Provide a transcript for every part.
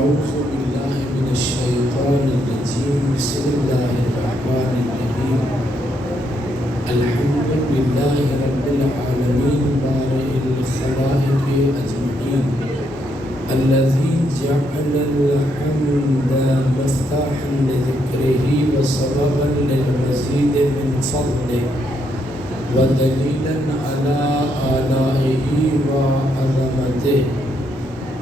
أعوذ بالله من الشيطان الرجيم بسم الله الرحمن الرحيم الحمد لله رب العالمين بارئ الخلائق أجمعين الذي جعل الحمد مفتاحا لذكره وسببا للمزيد من فضله ودليلا على آلائه وعظمته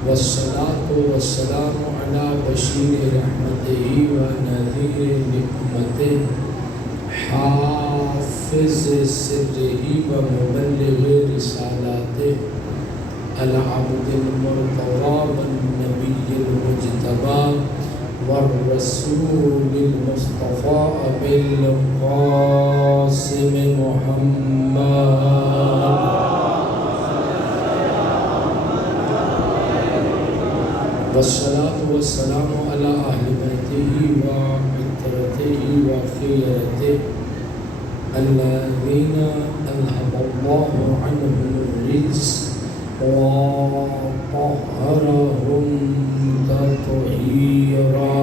والصلاة والسلام على بشير رحمته ونذير نعمته حافظ سره ومبلغ رسالاته العبد المرتضى والنبي المجتبى والرسول المصطفى أبي القاسم محمد والصلاة والسلام على أهل بيته وعترته وخيرته الذين أذهب الله عنهم الرجس وطهرهم تطهيرا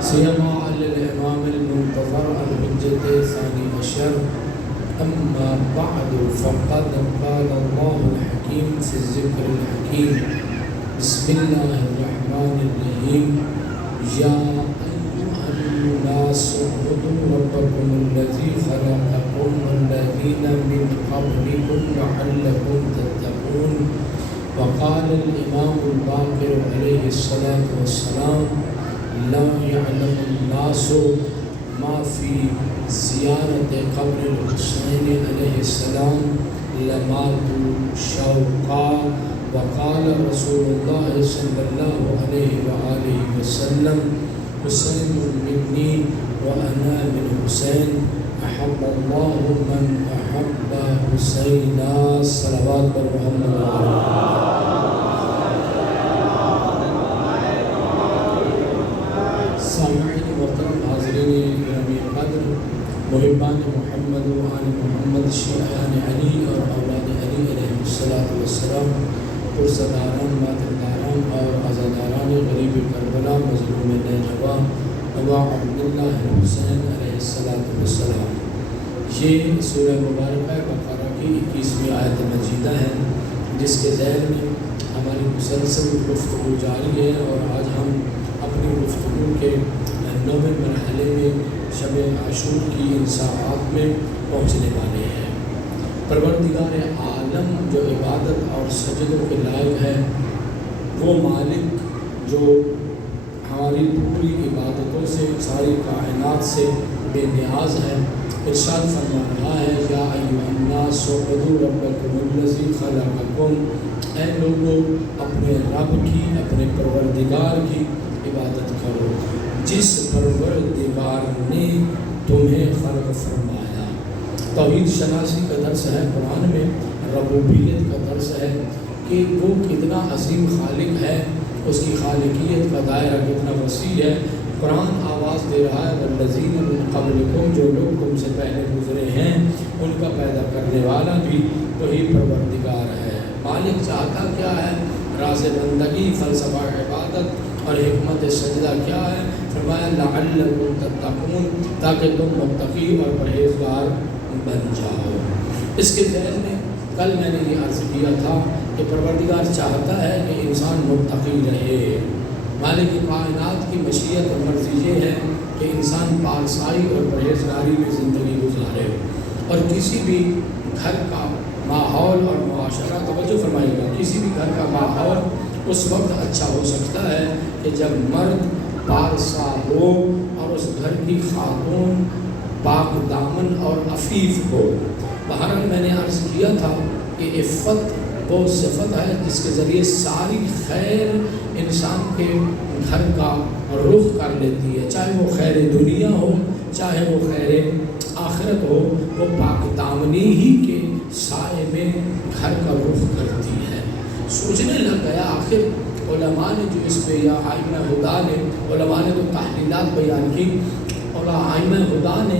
سيما على الإمام المنتظر الحجة ثاني عشر أما بعد فقد قال الله الحكيم في الذكر الحكيم بسم الله الرحمن الرحيم يا أيها الناس اعبدوا ربكم الذي خلقكم والذين من قبلكم لعلكم تتقون وقال الإمام الباقر عليه الصلاة والسلام لا يعلم الناس ما في زيارة قبر الحسين عليه السلام لماتوا شوقا وقال رسول الله صلى الله عليه وآله وسلم حسين مني وأنا من حسين أحب الله من أحب حسينا صلوات محمد سامعین محترم حاضرین گرامی قدر محبان محمد و آل محمد شیعان علی اور اولاد علی علیہ السلام پرزداران ماترداران اور عزاداران غریب کربلا مظلوم نینوا ابا عبداللہ حسین علیہ السلام یہ سورہ مبارکہ بقرہ کی 21ویں آیت مجیدہ ہے جس کے ذیل میں ہماری مسلسل گفتگو جاری ہے اور آج ہم اپنی گفتگو کے 9ویں مرحلے میں شب عاشور کی انصاعات میں پہنچنے والے ہیں۔ پروردگار عالم جو عبادت اور سجدوں کے لائق ہے، وہ مالک جو ہماری پوری عبادتوں سے ساری کائنات سے بے نیاز ہے، ارشاد فرما رہا ہے یا ایھا الناس اعبدوا ربکم الذی خلقکم، اے لوگوں اپنے رب کی، اپنے پروردگار کی عبادت کرو جس پروردگار نے تمہیں خلق فرمایا۔ توحید شناسی کا درس ہے قرآن میں، ربوبیت کا درس ہے کہ وہ کتنا عظیم خالق ہے، اس کی خالقیت کا دائرہ کتنا وسیع ہے۔ قرآن آواز دے رہا ہے والذین من قبلکم، جو لوگ تم سے پہلے گزرے ہیں ان کا پیدا کرنے والا بھی وہی پروردگار ہے۔ مالک چاہتا کیا ہے؟ راز بندگی، فلسفہ عبادت اور حکمت سجدہ کیا ہے؟ فرمایا لعلکم تتقون، تاکہ تم متقی اور پرہیزگار بن جاؤ۔ اس کے ذیل میں کل میں نے یہ عرض کیا تھا کہ پروردگار چاہتا ہے کہ انسان متقی رہے۔ مالک کائنات کی مشیت اور مرضی یہ ہے کہ انسان پارسائی اور پرہیزگاری میں زندگی گزارے، اور کسی بھی گھر کا ماحول اور معاشرہ، توجہ فرمائیے گا، کسی بھی گھر کا ماحول اس وقت اچھا ہو سکتا ہے کہ جب مرد پارسا ہو اور اس گھر کی خاتون پاک دامن اور عفیف ہو۔ بہرحال میں نے عرض کیا تھا کہ عفت وہ صفت ہے جس کے ذریعے ساری خیر انسان کے گھر کا رخ کر لیتی ہے، چاہے وہ خیر دنیا ہو چاہے وہ خیر آخرت ہو، وہ پاک دامنی ہی کے سائے میں گھر کا رخ کرتی ہے۔ سوچنے لگ گیا آخر علماء نے جو اس پہ یا آئمہ خدا نے، علماء نے تو تحلیلات بیان کی، اور آئمہ خدا نے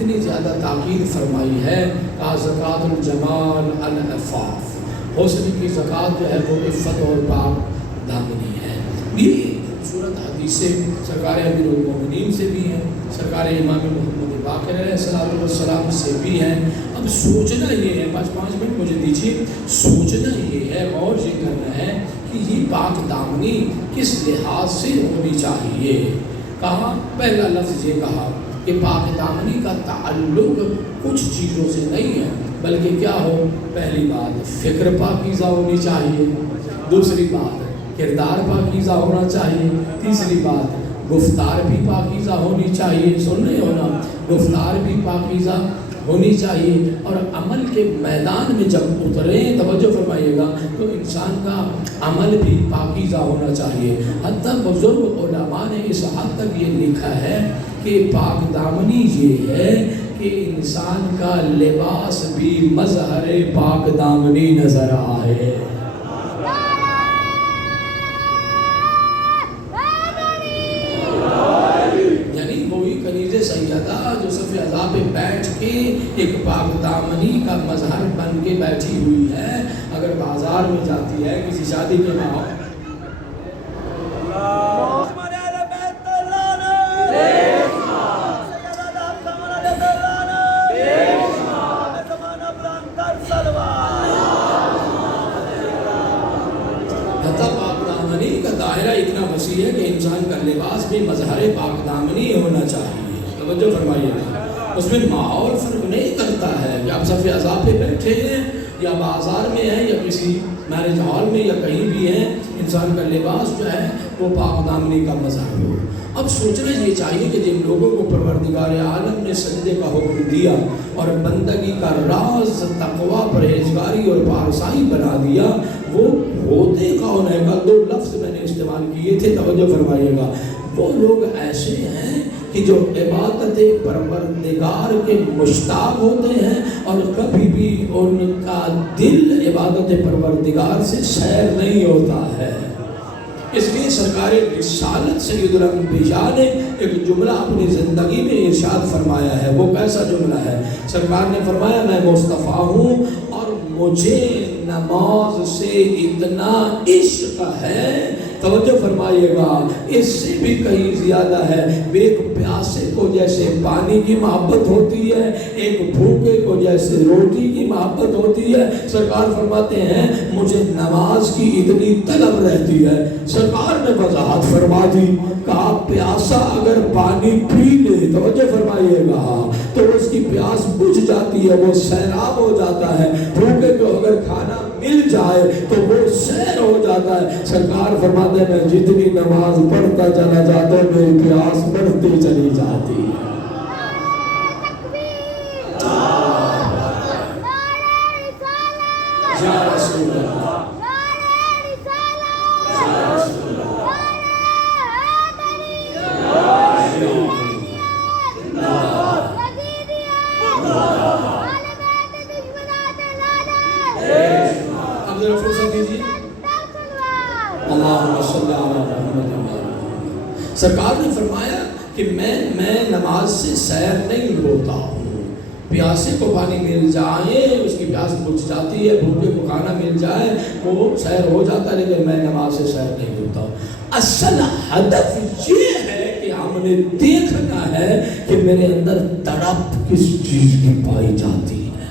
کتنی زیادہ تاکید فرمائی ہے، کہا زکوٰۃ الجمال العفاف، حسن کی زکوٰۃ جو ہے وہ عفت اور پاک دامنی ہے۔ یہ خوبصورت حدیثیں سرکار امیر المومنین سے بھی ہیں، سرکار امام محمد باقر علیہ السلام سے بھی ہیں۔ اب سوچنا یہ ہے، 5 منٹ مجھے دیجیے، سوچنا یہ ہے، غور یہ کرنا ہے کہ یہ پاک دامنی کس لحاظ سے ہونی چاہیے۔ کہا پہلا لفظ یہ کہا کہ پاک دامنی کا تعلق کچھ چیزوں سے نہیں ہے، بلکہ کیا ہو، پہلی بات فکر پاکیزہ ہونی چاہیے، دوسری بات کردار پاکیزہ ہونا چاہیے، تیسری بات گفتار بھی پاکیزہ ہونی چاہیے، سن رہے ہو نا، گفتار بھی پاکیزہ ہونی چاہیے، اور عمل کے میدان میں جب اتریں، توجہ فرمائیے گا، تو انسان کا عمل بھی پاکیزہ ہونا چاہیے۔ حتیٰ بزرگ علماء نے اس حد تک یہ لکھا ہے کہ پاک دامنی یہ ہے کہ انسان کا لباس بھی مظہر پاک دامنی نظر آئے۔ سیدہ جو صف اعضاء پہ بیٹھ کے ایک پاک دامنی کا مظہر بن کے بیٹھی ہوئی ہے، اگر بازار میں جاتی ہے کسی شادی کے ماحول دائرہ اتنا وسیع ہے کہ انسان کا لباس بھی مظہر پاک دامنی ہونا چاہیے، توجہ فرمائیے گا۔ اس میں ماحول فرق نہیں کرتا ہے کہ آپ صف اعضاء پہ بیٹھے ہیں یا بازار میں ہیں یا کسی میرج ہال میں یا کہیں بھی ہیں، انسان کا لباس جو ہے وہ پاک دامنی کا مظہر ہو۔ اب سوچنا یہ چاہیے کہ جن لوگوں کو پروردگار عالم نے سجدے کا حکم دیا اور بندگی کا راز تقویٰ، پرہیزگاری اور پارسائی بنا دیا، وہ ہوتے کون ہے؟ کا 2 لفظ میں نے استعمال کیے تھے، توجہ فرمائیے گا۔ وہ لوگ ایسے ہیں کہ جو عبادت پروردگار کے مشتاق ہوتے ہیں اور کبھی بھی ان کا دل عبادت پروردگار سے سیر نہیں ہوتا ہے۔ اس لیے سرکار رسالت سید الانبیاء نے ایک جملہ اپنی زندگی میں ارشاد فرمایا ہے۔ وہ کیسا جملہ ہے؟ سرکار نے فرمایا، میں مصطفیٰ ہوں اور مجھے نماز سے اتنا عشق ہے، توجہ فرمائیے گا، اس سے بھی کہیں زیادہ ہے۔ ایک پیاسے کو جیسے پانی کی محبت ہوتی ہے، ایک بھوکے کو جیسے روٹی کی محبت ہوتی ہے، سرکار فرماتے ہیں مجھے نماز کی اتنی طلب رہتی ہے۔ سرکار نے وضاحت فرما دی، کہا پیاسا اگر پانی پی لے، توجہ فرمائیے گا، تو اس کی پیاس بجھ جاتی ہے، وہ سیراب ہو جاتا ہے۔ بھوکے کو اگر کھانا مل جائے تو وہ سیر ہو جاتا ہے۔ سرکار فرماتے ہیں میں جتنی نماز پڑھتا چلا جاتا ہوں میری پیاس بڑھتی چلی جاتی ہے۔ یا رسول اللہ، سرکار نے فرمایا کہ میں نماز سے سیر نہیں ہوتا ہوں۔ پیاسے کو پانی مل جائے اس کی پیاس بجھ جاتی ہے، بھوکے کو کھانا مل جائے وہ سیر ہو جاتا ہے، لیکن میں نماز سے سیر نہیں ہوتا ہوں۔ اصل ہدف یہ ہے کہ ہم نے دیکھنا ہے کہ میرے اندر تڑپ کس چیز کی پائی جاتی ہے،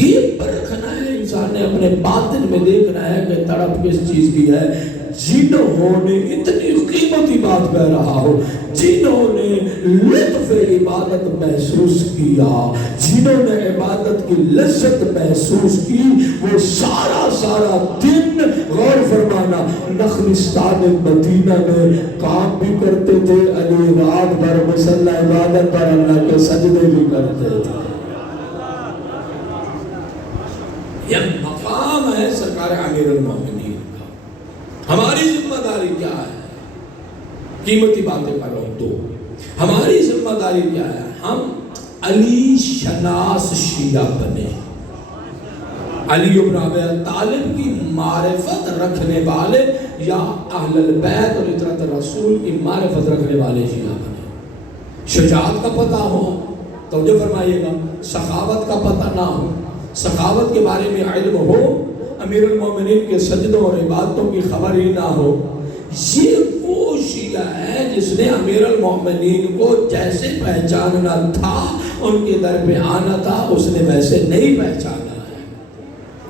یہ پرکھنا ہے۔ انسان نے اپنے باطن میں دیکھنا ہے کہ تڑپ کس چیز کی ہے۔ جنہوں نے اتنی قیمتی بات کہہ رہا ہو، جنہوں نے لطف عبادت محسوس کیا، جنہوں نے عبادت کی لذت محسوس کی، وہ سارا دن غور فرمانا نخلستان مدینہ میں کام بھی کرتے تھے، علی رات بھر مصلی عبادت پر اللہ کے سجدے بھی کرتے تھے۔ یہ مقام ہے سرکار امیر المومنین کا۔ ہماری ذمہ داری کیا ہے؟ قیمتی باتیں کر رہا ہوں تو ہماری ذمہ داری کیا ہے؟ ہم علی شناس شیعہ بنے، علی بن ابی طالب کی معرفت رکھنے والے، یا اہل البیت اور اطرت رسول کی معرفت رکھنے والے شیعہ بنے۔ شجاعت کا پتہ ہو، توجہ فرمائیے گا، سخاوت کا پتہ نہ ہو، سخاوت کے بارے میں علم ہو، امیر المومنین کے سجدوں اور عبادتوں کی خبر ہی نہ ہو، یہ وہ شیعہ ہے جس نے امیر المومنین کو جیسے پہچاننا تھا، ان کے در پہ آنا تھا، اس نے ویسے نہیں پہچانا ہے۔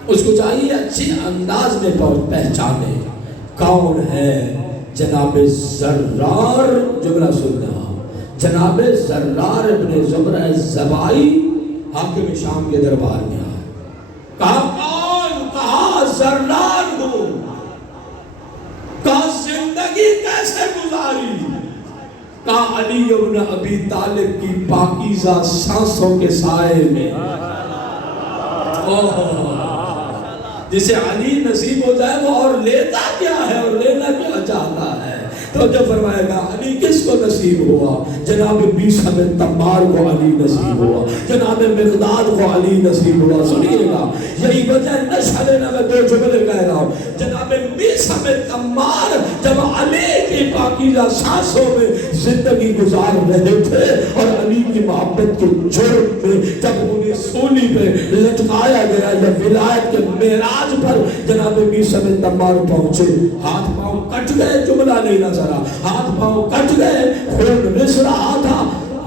اس کو چاہیے اچھے انداز میں پہچانے۔ کون ہے؟ جناب زرار، جملہ سننا، جناب زرار ابن زمرہ زبائی حاکم شام کے دربار میں آئے۔ کہا کون؟ کہا زرار ہوں۔ کہا زندگی کیسے گزاری؟ کہا علی ابن ابی طالب کی پاکیزہ سانسوں کے سائے میں۔ جسے علی نصیب ہو جائے وہ اور لیتا کیا ہے اور لینا کیا چاہتا ہے؟ تو جب فرمائے گا علی کس کو نصیب ہوا؟ جناب بیسہ بن تمار کو علی نصیب ہوا، جناب مقداد کو علی نصیب ہوا۔ سنیے گا، یہی وجہ نشہ لینا، میں دو جملے کہہ رہا ہوں۔ جناب بیسہ بن تمار جب علی کی پاکیزہ سانسوں میں زندگی گزار رہے تھے اور علی کی محبت کے جرم میں جب انہیں سولی پہ لٹکایا گیا یا ولایت کے معراج پر جناب بیسہ بن تمار پہنچے، ہاتھ پاؤں کٹ گئے، جملہ لینا ذرا، ہاتھ پاؤں کٹ گئے، خون رس رہا تھا۔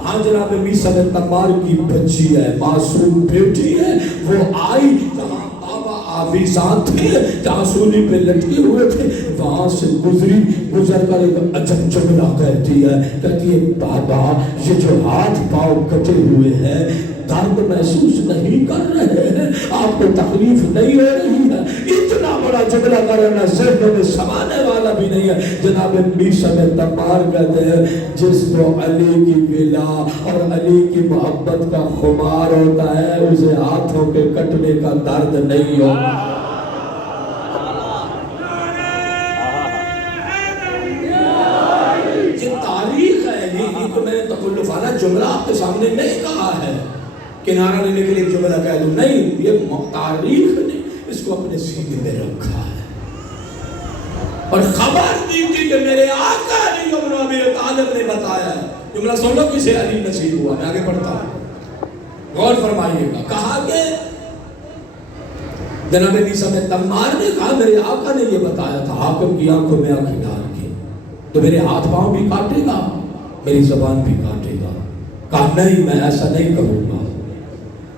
ہاں جناب بیسہ بن تمار کی بچی ہے، معصوم بیٹی ہے، وہ آئی جہاں بابا آویزان تھے، جہاں سولی پہ لٹکے ہوئے تھے، وہاں سے گزری، گزر کر ایک عجب جملہ کہتی ہے بابا یہ جو ہاتھ پاؤں کٹے ہوئے ہیں درد محسوس نہیں کر رہے ہیں، آپ کو تکلیف نہیں ہو رہی ہے؟ اتنا بڑا جملہ کرنا ذہن میں سمانے والا بھی نہیں ہے۔ جناب بیسہ بن تمار کہتے ہیں جس کو علی کی ولا اور علی کی محبت کا خمار ہوتا ہے اسے ہاتھوں کے کٹنے کا درد نہیں ہوتا۔ یہ تاریخ ہے، یہ تو میں نے تکلفانہ جملہ آپ کے سامنے نہیں کہا ہے، کنارہ لینے کے لیے جملہ کہہ دوں، نہیں، یہ تاریخ نے اس کو اپنے سینے میں رکھا ہے اور خبر دی تھی کہ میرے آقا علی ابن ابی طالب نے بتایا ہے۔ جملہ سن لو کسے علی نصیب ہوا، میں آگے پڑھتا ہوں، غور فرمائیے گا۔ کہا کہ جناب بیسہ بن تمار نے کہا میرے آقا نے یہ بتایا تھا، حاکم کی آنکھوں میں آنکھیں ڈال کے تو میرے ہاتھ پاؤں بھی کاٹے گا، میری زبان بھی کاٹے گا۔ کہا نہیں، میں ایسا نہیں کروں گا۔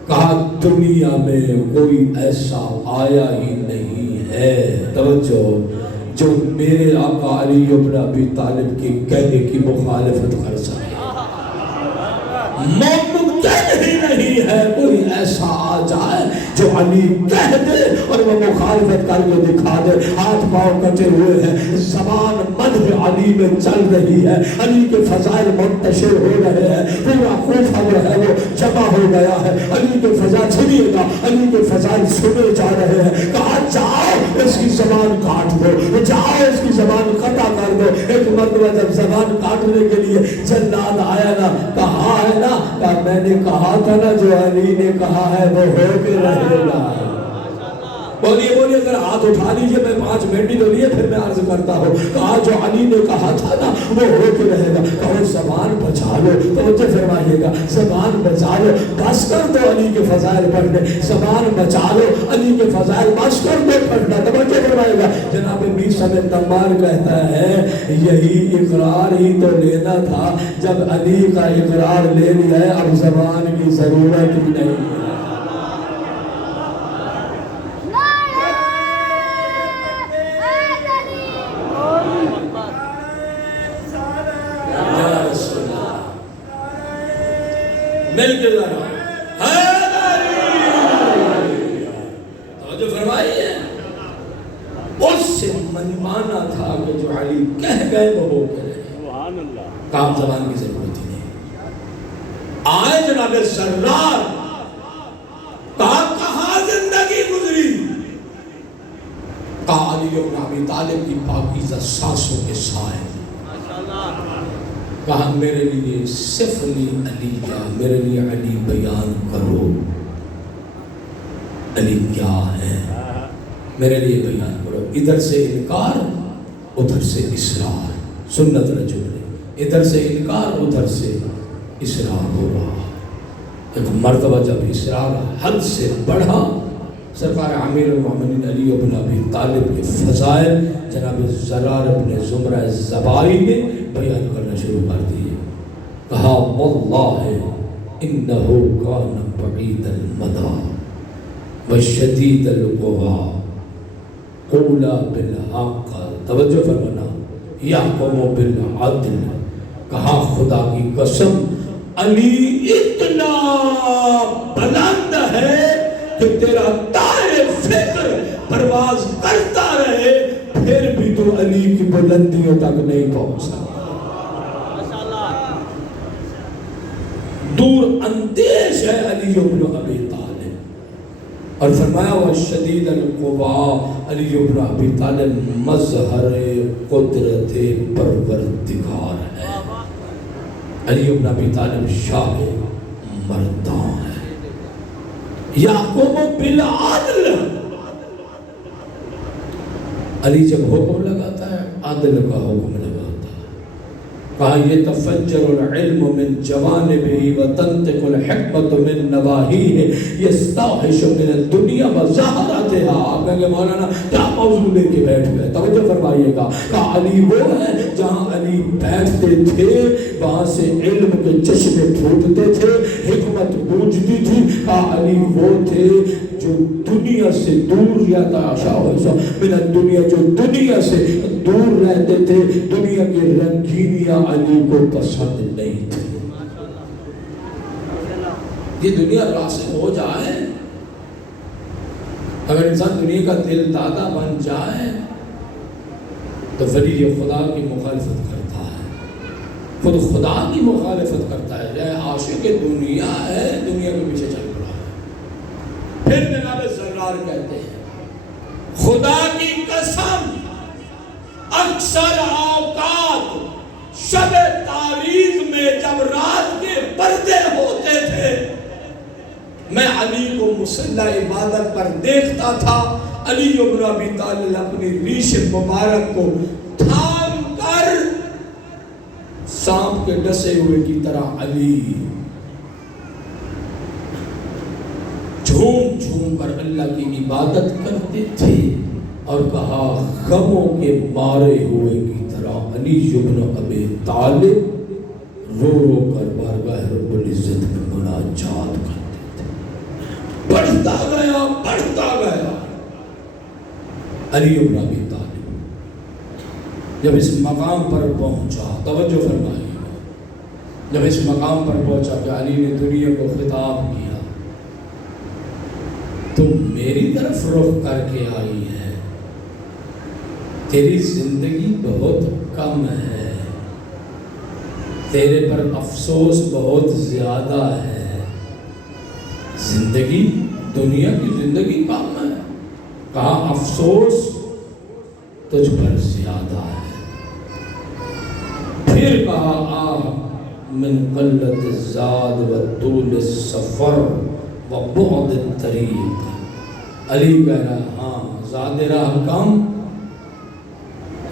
کہا دنیا میں کوئی ایسا آیا ہی نہیں ہے، توجہ، جو میرے آقا علی ابن ابی طالب کے کہنے کی مخالفت کر سکے۔ ممکن ہی نہیں ہے کوئی ایسا آ جائے جو علی کہہ دے اور وہ مخالفت کر کے دکھا دے۔ ہاتھ پاؤں کٹے ہوئے ہیں، زبان مدح علی میں چل رہی ہے، علی کے فضائل منتشر ہو رہے ہیں، پورا کوفہ جو ہے وہ جمع ہو گیا ہے، علی کے فضائل سنیے گا، علی کے فضائل سنے جا رہے ہیں۔ کہا جاؤ اس کی زبان کاٹ دو، جاؤ اس کی زبان قطع کر دو۔ ایک مرتبہ جب زبان کاٹنے کے لیے جلاد آیا نا، کہا ہے نا، میں نے کہا تھا نا جو علی نے کہا ہے وہ ہو کے رہے گا۔ بولیے بولیے، اگر ہاتھ اٹھا لیجئے، میں 5 منٹ تو لیے پھر میں عرض کرتا ہوں۔ کہا جو علی نے کہا تھا نا وہ ہو کے رہے گا۔ کہو زبان بچا لو، توجہ فرمائیے گا، زبان بچا لو، بس کر دو علی کے فضائل پڑھنے، زبان بچا لو، علی کے فضائل بس کر دو پڑھنا، توجہ فرمائیے گا۔ جناب بیسہ بن تمار کہتا ہے یہی اقرار ہی تو لینا تھا، جب علی کا اقرار لے لیا ہے اب زبان کی ضرورت ہی نہیں ہے۔ مل کے ذرا توجہ فرمائیے، اس سے منوانا تھا کہ جو علی کہہ گئے وہ ہو کے رہے، کام زبان کی ضرورت ہی نہیں۔ آئے جناب سردار، کہاں زندگی گزری؟ کہا علی ابن ابی طالب کی پاکیزہ سانسوں کے سائے۔ کہا میرے لیے صرف علی کیا، میرے لیے علی بیان کرو، علی کیا ہے میرے لیے بیان کرو۔ ادھر سے انکار ادھر سے اصرار، سنت رجل، ادھر سے انکار ادھر سے اصرار ہو رہا۔ ایک مرتبہ جب اصرار حد سے بڑھا، سرکار امیر المومنین علی بن ابی طالب کے فضائل جناب زرار بن زمرہ زبائی نے بیان کرنا شروع کر دیے۔ کہا واللہ انہو کان بعید المدى وشدید القوی قولا بالحق، توجہ فرمانا، یحکم بالعدل، کہا خدا کی قسم علی اتنا بلند ہے کہ تیرا تار فکر پرواز کرتا رہے پھر بھی تو علی کی بلندیوں تک نہیں پہنچ سکتا۔ دور اندیش ہے علی بن ابی طالب، اور فرمایا وہ شدید القوی، علی بن ابی طالب مظہر قدرت پروردگار ہے۔ علی بن ابی طالب شاہ مردان ہے۔ یحکم بالعدل، علی جب حکم لگاتا ہے عدل کا حکم لگاتا ہے۔ کہا یہ تفجر العلم من جوانبہ وتنطق الحکمت من نواہیہ یستوحش من الدنیا وزہرتہا۔ آپ کہیں گے مولانا کیا موضوع لے کے بیٹھ گئے، توجہ فرمائیے گا۔ کہا علی وہ ہے جہاں علی بیٹھتے تھے وہاں سے علم کے چشمے پھوٹتے تھے، حکمت گونجتی تھی۔ کہا علی وہ تھے جو دنیا سے دور یا تاشا من الدنیا، جو دنیا سے دور رہتے تھے، دنیا کی رنگینیاں علی کو پسند نہیں تھی۔ یہ دنیا راسخ ہو جائے، اگر انسان دنیا کا دل دادا بن جائے تو ولی خدا کی مخالفت کرتا ہے، خود خدا کی مخالفت کرتا ہے، جائے عاشق دنیا ہے، دنیا کے پیچھے چل پڑا ہے۔ پھر جناب زرار کہتے ہیں خدا کی قسم اکثر اوقات شب تاریخ میں جب رات کے پردے ہوتے تھے میں علی کو مصلی عبادت پر دیکھتا تھا۔ علی بن ابی طالب اپنی ریش مبارک کو تھام کر سانپ کے ڈسے ہوئے کی طرح علی جھوم جھوم کر اللہ کی عبادت کرتے تھے، اور کہا غموں کے مارے ہوئے کی طرح علی بن ابی طالب رو رو کر بارگاہ رب العزت میں مناجات کرتے تھے۔ بڑھتا گیا بڑھتا گیا۔ علی بن ابی طالب جب اس مقام پر پہنچا، توجہ فرمائیے، جب اس مقام پر پہنچا کہ علی نے دنیا کو خطاب کیا، تم میری طرف رخ کر کے آئی ہے، تیری زندگی بہت کم ہے، تیرے پر افسوس بہت زیادہ ہے، زندگی دنیا کی زندگی کم ہے، کہا افسوس تجھ پر زیادہ ہے۔ پھر کہا آہ من قلت الزاد و طول السفر و بعد الطریق، علی کہہ رہا ہاں زاد راہ کم،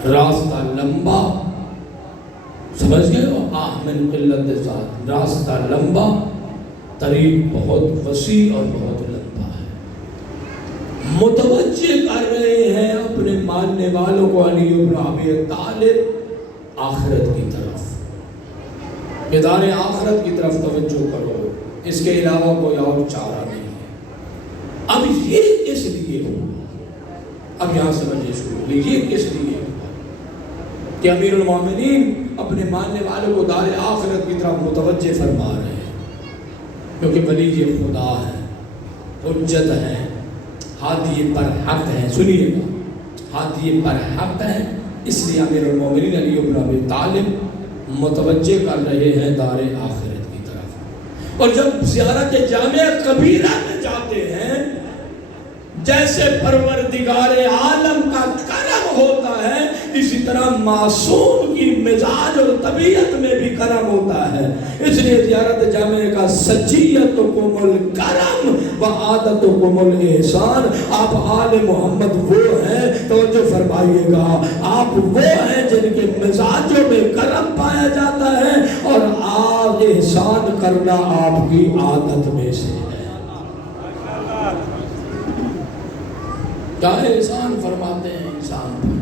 راستہ لمبا، سمجھ گئے ہو، آہ من قلت الزاد، راستہ لمبا، طریق بہت وسیع اور بہت لمبا ہے۔ متوجہ کر رہے ہیں اپنے ماننے والوں کو علی بن ابی طالب آخرت کی طرف، ادارے آخرت کی طرف توجہ کرو، اس کے علاوہ کوئی اور چارہ نہیں ہے۔ اب یہ کس لیے ہوا، اب یہاں سمجھے شروع ہوئی، یہ کس لیے ہوا کہ امیر المومنین اپنے ماننے والوں کو دار آخرت کی طرف متوجہ فرما رہے ہیں، کیونکہ ولی یہ خدا ہے، حجت ہے، ہادی پر حق ہے، سنیے گا، ہادی پر حق ہے، اس لیے امیر المومنین علی بن ابی طالب متوجہ کر رہے ہیں دار آخرت کی طرف۔ اور جب زیارت جامع کبیرہ میں جاتے ہیں، جیسے پروردگار عالم کا کرم ہوتا ہے اسی طرح معصوم کی مزاج اور طبیعت میں بھی کرم ہوتا ہے. اس لیے زیارت جامع کا سجیتکم الکرم و عادتکم الاحسان. آپ آل محمد وہ ہیں، توجہ فرمائیے گا، آپ وہ ہیں جن کے مزاجوں میں کرم پایا جاتا ہے اور آپ احسان کرنا آپ کی عادت میں سے ہے. کیا احسان فرماتے ہیں انسان پر؟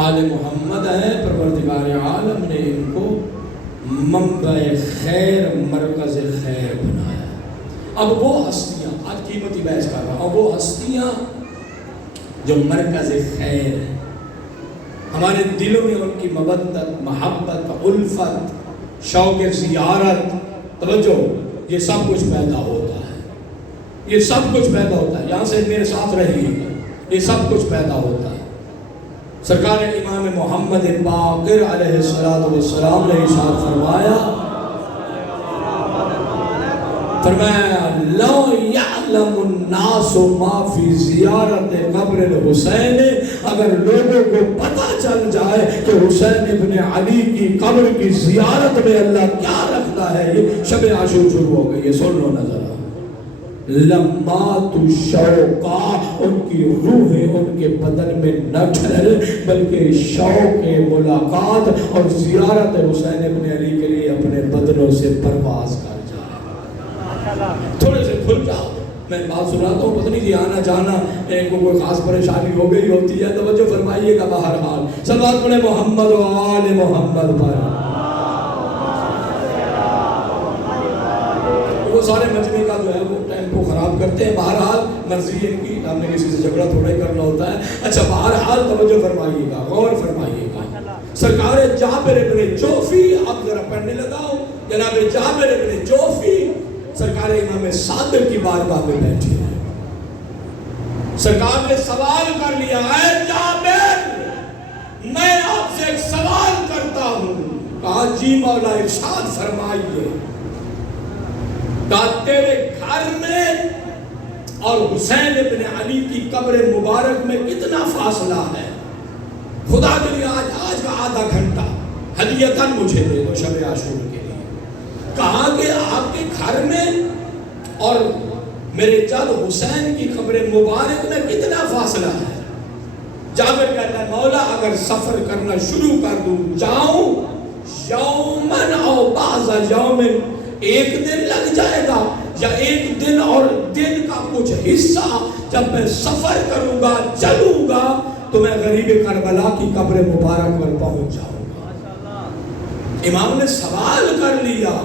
آل محمد ہے، پروردگار عالم نے ان کو منبع خیر، مرکز خیر بنایا. اب وہ ہستیاں، آج قیمتی بحث کر رہا ہوں، وہ ہستیاں جو مرکز خیر ہیں، ہمارے دلوں میں ان کی مودت، محبت، الفت، شوق زیارت، توجہ، یہ سب کچھ پیدا ہوتا ہے. یہ سب کچھ پیدا ہوتا ہے. یہاں سے میرے ساتھ رہیے گا، یہ سب کچھ پیدا ہوتا ہے. سرکار امام محمد باقر علیہ السلام نے ارشاد فرمایا لو یعلم الناس ما فی زیارت قبر الحسین، اگر لوگوں کو پتہ چل جائے کہ حسین ابن علی کی قبر کی زیارت میں اللہ کیا رکھتا ہے. یہ شب عاشور شروع ہو گئی ہے، سن لو نظر. لمات الشوقا، ان کی روحیں ان کے بدن میں نہ ٹھہرے بلکہ شوق ملاقات اور زیارت حسین ابن علی کے لیے اپنے بدنوں سے پرواز کر جائے. تھوڑے سے کھل جاؤ. میں بات سناتا ہوں، پتہ نہیں جی آنا جانا ایک کو کوئی خاص پریشانی ہو گئی ہوتی ہے، توجہ فرمائیے گا. بہرحال صلوات پڑھیں محمد و آل محمد پر. وہ سارے مجمع کا جو ہے وہ ٹیمپو خراب کرتے ہیں. بہرحال مرضی ان کی، ہم نے کسی سے جھگڑا تھوڑا ہی کرنا ہوتا ہے. اچھا بہرحال توجہ فرمائیے گا، غور فرمائیے گا. سرکار جابر ابن جوفی، اب ذرا پڑھنے لگاؤ. جناب جابر ابن جوفی سرکار امام صادق کی بارگاہ میں بیٹھے ہیں. سرکار نے سوال کر لیا، اے جابر میں آپ سے ایک سوال کرتا ہوں. کہا جی مولا ارشاد فرمائیے. کہا تیرے گھر میں اور حسین ابن علی کی قبر مبارک میں کتنا فاصلہ ہے؟ خدا کے لیے آج کا آدھا گھنٹہ ہدیتاً مجھے دے دو شب عاشور کے لیے. کہا کہ آپ کے گھر میں اور میرے جد حسین کی قبر مبارک میں کتنا فاصلہ ہے؟ جابر کہتا ہے مولا اگر سفر کرنا شروع کر دوں، جاؤں یومن او بعض یومن، ایک دن لگ جائے گا یا ایک دن اور دن کا کچھ حصہ جب میں سفر کروں گا، چلوں گا تو میں غریب کربلا کی قبر مبارک پر پہنچ جاؤں گا. امام نے سوال کر لیا.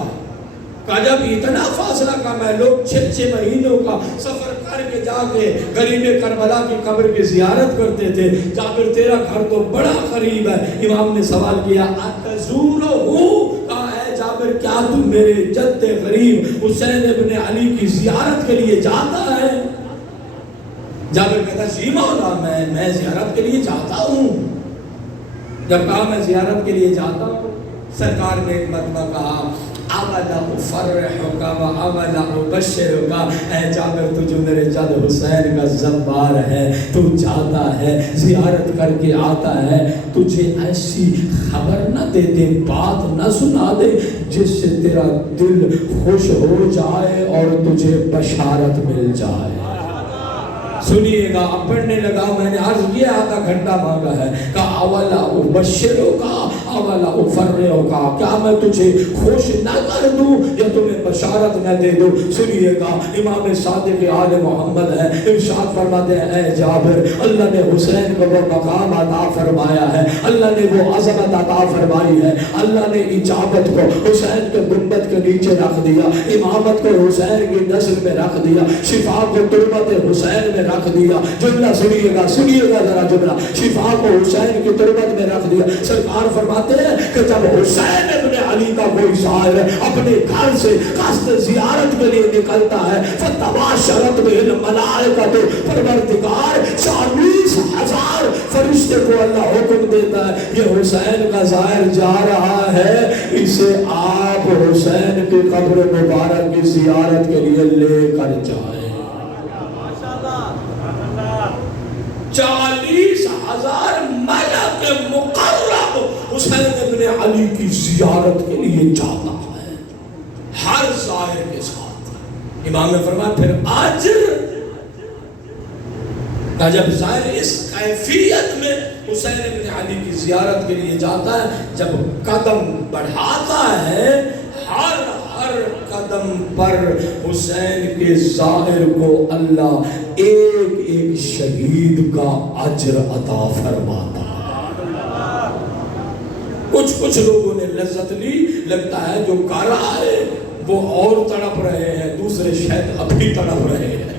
کہا جب اتنا فاصلہ کم ہے، لوگ 6 مہینوں کا سفر کر کے جا کے غریب کربلا کی قبر کی زیارت کرتے تھے، جابر تیرا گھر تو بڑا قریب ہے. امام نے سوال کیا اتزورہو، کہا ہے جابر کیا تو میرے جد غریب حسین ابن علی کی زیارت کے لیے جاتا ہے؟ جابر کہتا جی مولا میں زیارت کے لیے جاتا ہوں. جب کہا میں زیارت کے لیے جاتا ہوں، سرکار نے ایک مرتبہ کہا اولا افرحک و اولا ابشرک، اے جابر تو جو میرے جد حسین کا زبار ہے، تو جاتا ہے زیارت کر کے آتا ہے، تجھے ایسی خبر نہ دے دے، بات نہ سنا دے جس سے تیرا دل خوش ہو جائے اور تجھے بشارت مل جائے. سنیے گا. اب پڑھنے لگا. میں نے عرض کیا آدھا گھنٹہ مانگا ہے. کہا اولا ابشرک اولا افرحک، کیا میں تجھے خوش نہ کر دوں یا تمہیں بشارت نہ دے دوں؟ سنیے گا. امام صادق آل محمد ہے، ارشاد فرماتے ہیں اے جابر اللہ نے حسین کو وہ مقام عطا فرمایا ہے، اللہ نے وہ عظمت عطا فرمائی ہے، اللہ نے اجابت کو حسین کے گنبد کے نیچے رکھ دیا، امامت کو حسین کی نسل میں رکھ دیا، شفا کو تربت حسین میں رکھ دیا. جملہ سنیے گا ذرا جملہ. شفا کو حسین کی تربت میں رکھ دیا. سرکار فرماتے ہیں کہ جب حسین ابن علی کا کوئی ظاہر اپنے گھر سے قصد زیارت کے لیے نکلتا ہے، فتباشرت بہ الملائکۃ، پروردگار 40,000 فرشتے کو اللہ حکم دیتا ہے یہ حسین کا ظاہر جا رہا ہے، اسے آپ حسین کی قبر مبارک کی زیارت کے لیے لے کر جائیں. 40,000 ملک مقرب حسین ابن علی کی زیارت کے لیے جاتا ہے ہر زائر کے ساتھ۔ امام نے فرمایا پھر آج جب زائر اس کیفیت میں حسین ابن علی کی زیارت کے لیے جاتا ہے، جب قدم بڑھاتا ہے، ہر قدم پر حسین کے زائر کو اللہ ایک ایک شہید کا اجر عطا فرماتا ہے۔ کچھ لوگوں نے لذت لی، لگتا ہے جو کر رہا ہے وہ اور تڑپ رہے ہیں، دوسرے شاید ابھی تڑپ رہے ہیں۔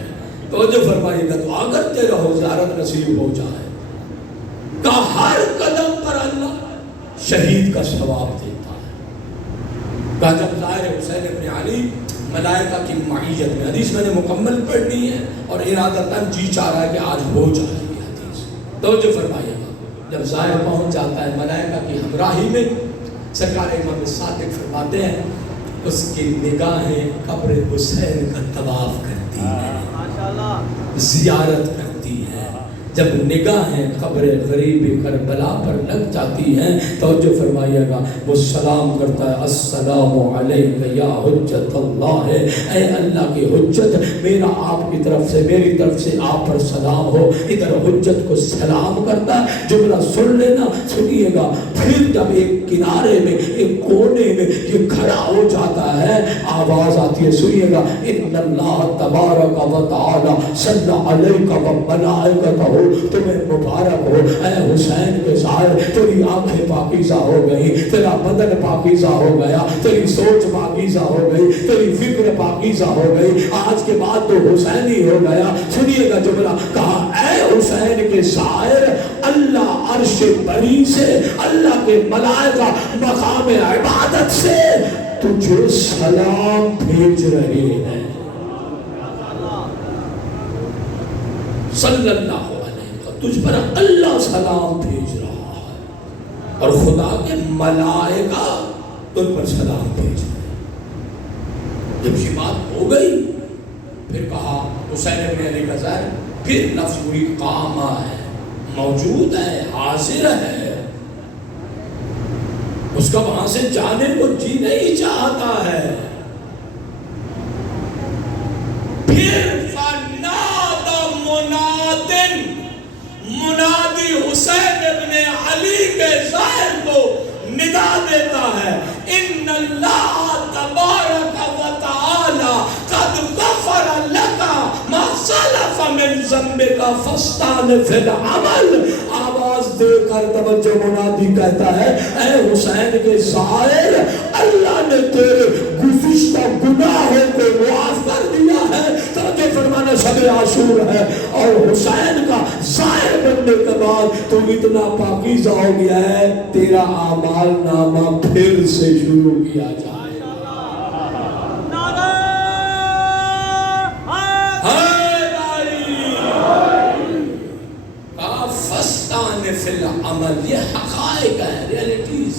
توجہ فرمائیے گا، دعا کرتے رہو زیارت نصیب ہو جائے کہ ہر قدم پر اللہ شہید کا ثواب دیتا ہے۔ کہ جب ظاہر حسین ابن علی ملائکہ کی معیت میں، حدیث میں نے مکمل پڑھنی ہے اور ارادتاً جی چاہ رہا ہے کہ آج ہو جائے گی حدیث۔ توجہ فرمائیے گا، جب ظاہر پہنچ جاتا ہے ملائکہ کی ہمراہی میں، سرکار امام صادق فرماتے ہیں اس کی نگاہیں قبر حسین کا طواف کرتی ہیں، زیارت کرتی ہے۔ جب نگاہیں قبر غریب کربلا پر لگ جاتی ہیں، توجہ فرمائیے گا، وہ سلام کرتا ہے، السلام علیک یا حجت اللہ، اے اللہ کی حجت، میرا آپ کی طرف سے، میری طرف سے آپ پر سلام ہو۔ ادھر حجت کو سلام کرتا ہے، جملہ سن لینا، سنیے گا۔ پھر جب ایک کنارے میں، ایک کونے میں یہ کھڑا ہو جاتا ہے، آواز آتی ہے، سنیے گا، ان اللہ تبارک و تعالی صلی علیک و ملائکتہ، تمہیں مبارک ہو اے حسین کے ظاہر، تیری آنکھیں پاکیزہ ہو گئی، تیرا بدن پاکیزہ ہو گیا، تیری سوچ پاکیزہ ہو گئی، تیری فکر پاکیزہ ہو گئی، آج کے بعد تو حسینی ہو گیا۔ سنیے گا جملہ، کہا اے حسین کے ظاہر، اللہ عرش بری سے، اللہ کے ملائکہ مقام عبادت سے تجھے سلام بھیج رہے ہیں، صلی اللہ علیہ وسلم، تجھ پر اللہ سلام بھیج رہا ہے اور خدا کے ملائکہ تجھ پر سلام بھیج رہے ہیں۔ جب یہ بات ہو گئی، پھر کہا حسین ابن علی کا ظاہر، پھر لفظ ہوئی قامہ ہے، موجود ہے، حاضر ہے، اس کا وہاں سے جانے کو جی نہیں چاہتا ہے۔ پھر منادی حسین ابن علی کے ظاہر کو ندا دیتا ہے، ان اللہ تبارک و تعالی قد غفر لک ما سلف من ذنبک فاستأنف العمل۔ آواز دے کر توجہ، منادی کہتا ہے، اے حسین کے ظاہر، اللہ نے تیرے گزشتہ گناہوں کو معاف کر دیا ہے۔ توجہ فرمانا، شب عاشور ہے اور حسین کا ظاہر بننے کے بعد تو اتنا پاکیزہ ہو گیا ہے، تیرا اعمال نامہ پھر سے شروع کیا جائے گا۔ فستانف العمل، یہ حقائق ہے، ریئلٹیز۔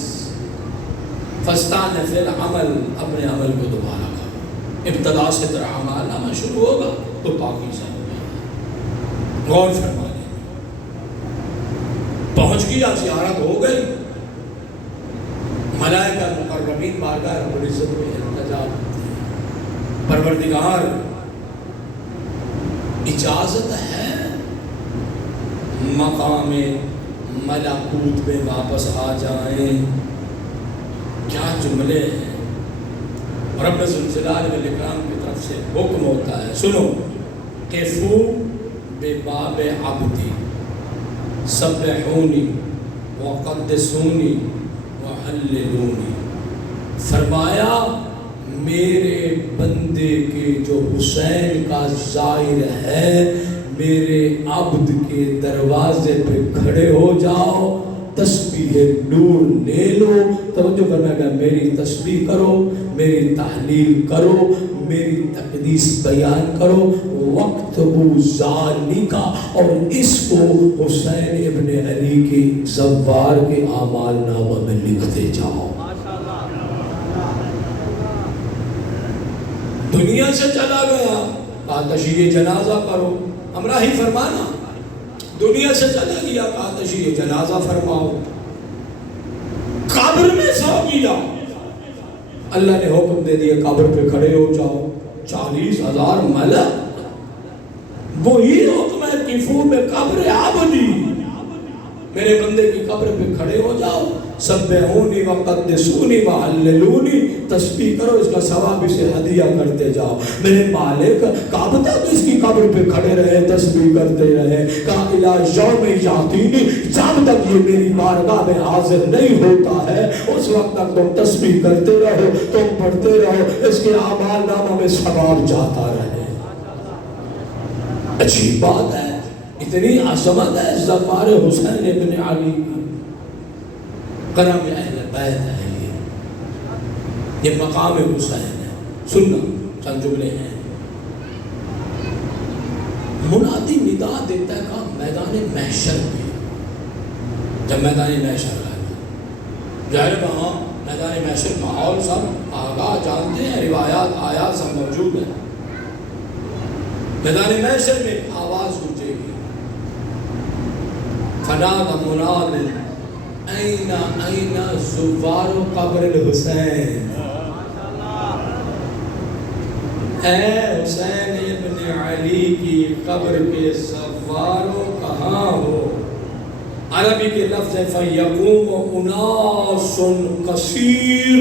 فستانف العمل، اپنے عمل کو دوبارہ کرو، ابتدا سے تیرا اعمال نامہ شروع ہوگا تو پاکیزہ ہو گیا۔ غور فرمائیے، پہنچ گیا، زیارت ہو گئی، ملائکہ مقربین بارگاہ رب العزت میں التجا کرتے ہیں، پروردگار اجازت ہے مقام ملکوت میں واپس آ جائیں۔ کیا جملے ہیں، رب ذوالجلال والاکرام کی طرف سے حکم ہوتا ہے، سنو، قفو بباب عبدی سبحونی وقدسونی وحللونی، فرمایا میرے بندے کے جو حسین کا زائر ہے، میرے عبد کے دروازے پہ کھڑے ہو جاؤ، تسبیح نور لے لو۔ توجہ کرنا کہ میری تسبیح کرو، میری تحلیل کرو، میری تقدیس بیان کرو، وقت ذالک، اور اس کو حسین ابن علی کے زوار کے اعمال نامہ میں لکھتے جاؤ۔ دنیا سے چلا گیا، کہا تشییع جنازہ کرو، ہمراہی فرمانا، دنیا سے چلا گیا، کہا تشریح جنازہ فرماؤ، قبر میں سو گیا، اللہ نے حکم دے دیا قبر پہ کھڑے ہو جاؤ، 40,000 ملک، وہی حکم ہے کفو میں قبر عبدی، میرے بندے کی قبر پہ کھڑے ہو جاؤ، سبحونی وقدسونی وحللونی، تسبیح کرو، اس کا ثواب اسے ہدیہ کرتے جاؤ، میرے مالک کب تک اس کی قبر پہ کھڑے رہے تسبیح کرتے رہے، کہا الی یوم یاتینی، جب تک یہ میری بارگاہ میں حاضر نہیں ہوتا ہے اس وقت تک تم تسبیح کرتے رہو، تم پڑھتے رہو، اس کے اعمال نامہ میں ثواب جاتا رہے۔ عجیب بات ہے، اتنی عظمت ہے ظفار حسین ابن علی کی، کرم اہل بیت ہے، یہ مقام حسین ہے۔ سننا چند جملے ہیں، منادی ندا دیتا ہے کہ میدان محشر میں، جب میدان محشر آئے، ظاہر وہاں میدان محشر ماحول سب آگاہ جانتے ہیں، روایات آیات سب موجود ہیں، میدان محشر میں آواز گونجے گی، فنادى مناد أين زوار قبر الحسین، اے حسین ابن علی کی قبر کے زوارو کہاں ہو؟ عربی کے لفظ ہے فَيَقُومُ أُنَاسٌ كَثِيرٌ،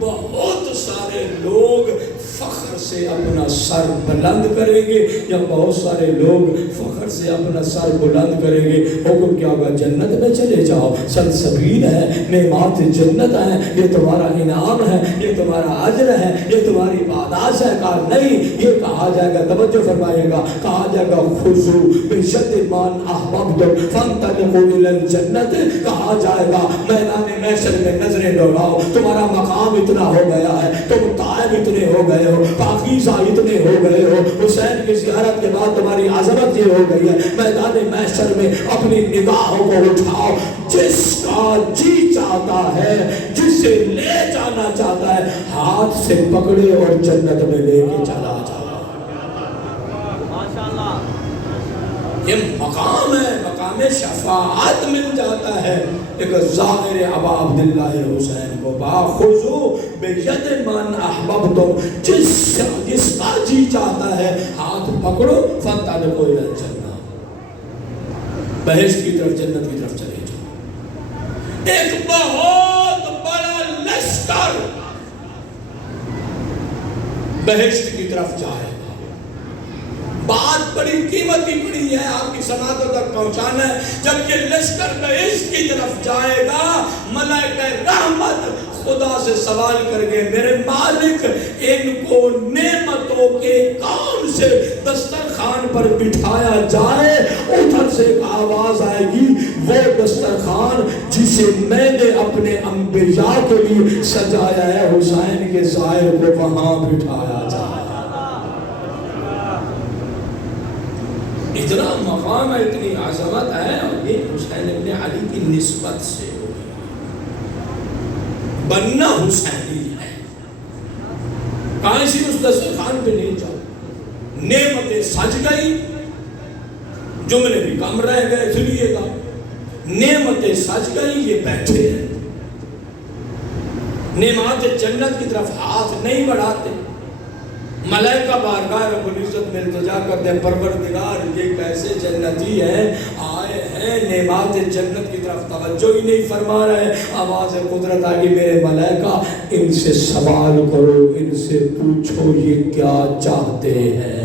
بہت سارے لوگ فخر سے اپنا سر بلند کریں گے، یا بہت سارے لوگ فخر سے اپنا سر بلند کریں گے، حکم کیا ہوگا؟ جنت میں چلے جاؤ، سلسبیل ہے، نعمات جنت ہیں، یہ تمہارا انعام ہے، یہ تمہارا اجر ہے، یہ تمہاری پاداش ہے۔ کہا نہیں، یہ کہا جائے گا، توجہ فرمائیے گا، کہا جائے گا خذوا بشد من احببتم فانطلقوا الی الجنت، کہا جائے گا میدان محشر میں نظریں دوڑاؤ، تمہارا مقام اتنا ہو گیا ہے، تم طائب اتنے ہو گئے ہو، پاکیزہ اتنے ہو گئے ہو، حسین کی زیارت کے بعد تمہاری عظمت یہ ہو گئی ہے، میدان محشر میں اپنی نگاہوں کو اٹھاؤ، جس کا جی چاہتا ہے، جسے لے جانا چاہتا ہے، ہاتھ سے پکڑے اور جنت میں لے کے چلا جاؤ۔ یہ مقام ہے، مقام شفاعت مل جاتا ہے ایک ظاہر ابا عبداللہ حسین کو، باخذوا بید من احببتم، جس کا جی چاہتا ہے ہاتھ پکڑو، فانطلقوا الی الجنہ، بہشت کی طرف، جنت کی طرف چلے جاؤ۔ ایک بہت بڑا لشکر بہشت کی طرف جائے گا، بات بڑی قیمتی پڑی ہے، آپ کی سماعتوں تک پہنچانا ہے۔ جب یہ لشکر بہشت کی طرف جائے گا، ملائکہ رحمت خدا سے سوال کر گئے، میرے مالک ان کو نعمتوں کے کون سے دسترخوان پر بٹھایا جائے؟ ادھر سے ایک آواز آئے گی، وہ دسترخوان جسے میں نے اپنے انبیاء کے لیے سجایا ہے، حسین کے ظاہر کو وہاں بٹھایا جائے۔ اتنا مقام ہے، اتنی عظمت ہے، اور یہ حسین ابن علی کی نسبت سے ہوئی، بننا حسینی ہے۔ کائسی اس دسترخوان پہ نہیں جاؤ، نعمتیں سج گئی، جملے بھی کم رہ گئے، سنیے گا، نعمتیں سج گئی، یہ بیٹھے ہیں، نعمات جنت کی طرف ہاتھ نہیں بڑھاتے، ملائکہ بارگاہ رب العزت میں التجا کرتے ہیں، پروردگار یہ کیسے جنتی ہیں، آئے ہیں نعمات جنت کی طرف توجہ ہی نہیں فرما رہے۔ آواز قدرت آگی، میرے ملائکہ ان سے سوال کرو، ان سے پوچھو یہ کیا چاہتے ہیں،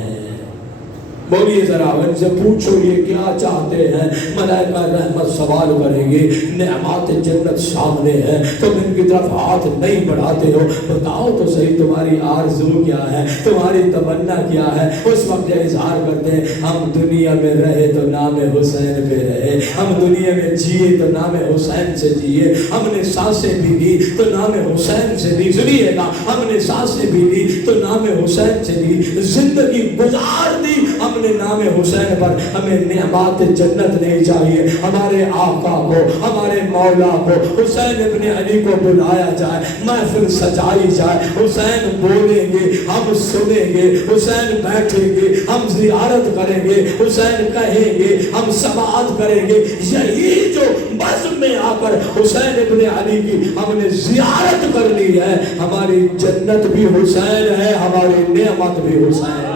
بولیے ذرا، ان سے پوچھو یہ کیا چاہتے ہیں۔ ملائکہ رحمت سوال کریں گے، نعمات جنت سامنے ہے، تم ان کی طرف ہاتھ نہیں بڑھاتے ہو، بتاؤ تو صحیح تمہاری آرزو کیا ہے، تمہاری تمنا کیا ہے؟ اس وقت یہ اظہار کرتے ہیں، ہم دنیا میں رہے تو نام حسین پہ رہے، ہم دنیا میں جیے تو نام حسین سے جیے، ہم نے سانسیں بھی لی تو نام حسین سے لی، سنیے گا، ہم نے سانسیں بھی لی تو نام حسین سے لی، زندگی گزار دی ہم ہم نے نام حسین پر ہمیں نعمات جنت نہیں چاہیے. ہمارے آقا کو, ہمارے مولا کو, حسین ابن علی کو بلایا جائے, محفل سجائی جائے, حسین بولیں گے, ہم سنیں گے, حسین بیٹھیں گے, ہم زیارت کریں گے, حسین کہیں گے, ہم سماعت کریں گے. یہی جو بزم میں آ کر حسین ابن علی کی ہم نے زیارت کرنی ہے, ہماری جنت بھی حسین ہے, ہماری نعمت بھی حسین ہے.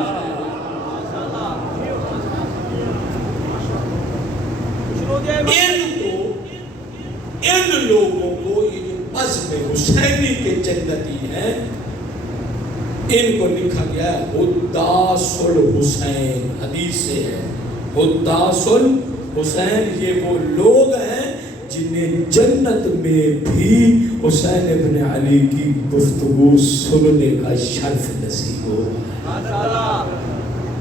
ان لوگوں کو یہ جو بزم حسینی کے جنتی ہیں, ان کو لکھا گیا ہے حداث الحسین. حدیث سے ہے حداث الحسین. یہ وہ لوگ ہیں جنہیں جنت میں بھی حسین ابن علی کی گفتگو سننے کا شرف نصیب ہو.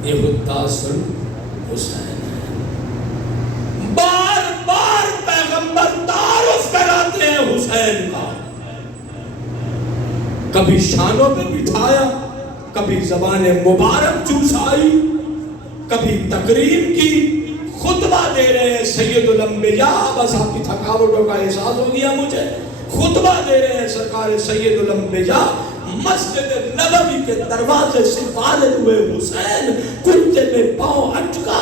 یہ حداث الحسین ہے. بار بار پیغمبر تعارف کراتے ہیں حسین کا, کبھی شانوں پہ بٹھایا, کبھی زبان مبارک چوسائی, کبھی تقریم کی, خطبہ دے رہے ہیں سید الانبیاء. بس آپ کی تھکاوٹوں کا احساس ہو گیا مجھے. خطبہ دے رہے ہیں سرکار سید الانبیاء, مسجد نبوی کے دروازے سے فارغ ہوئے حسین کتے میں پاؤں اٹکا.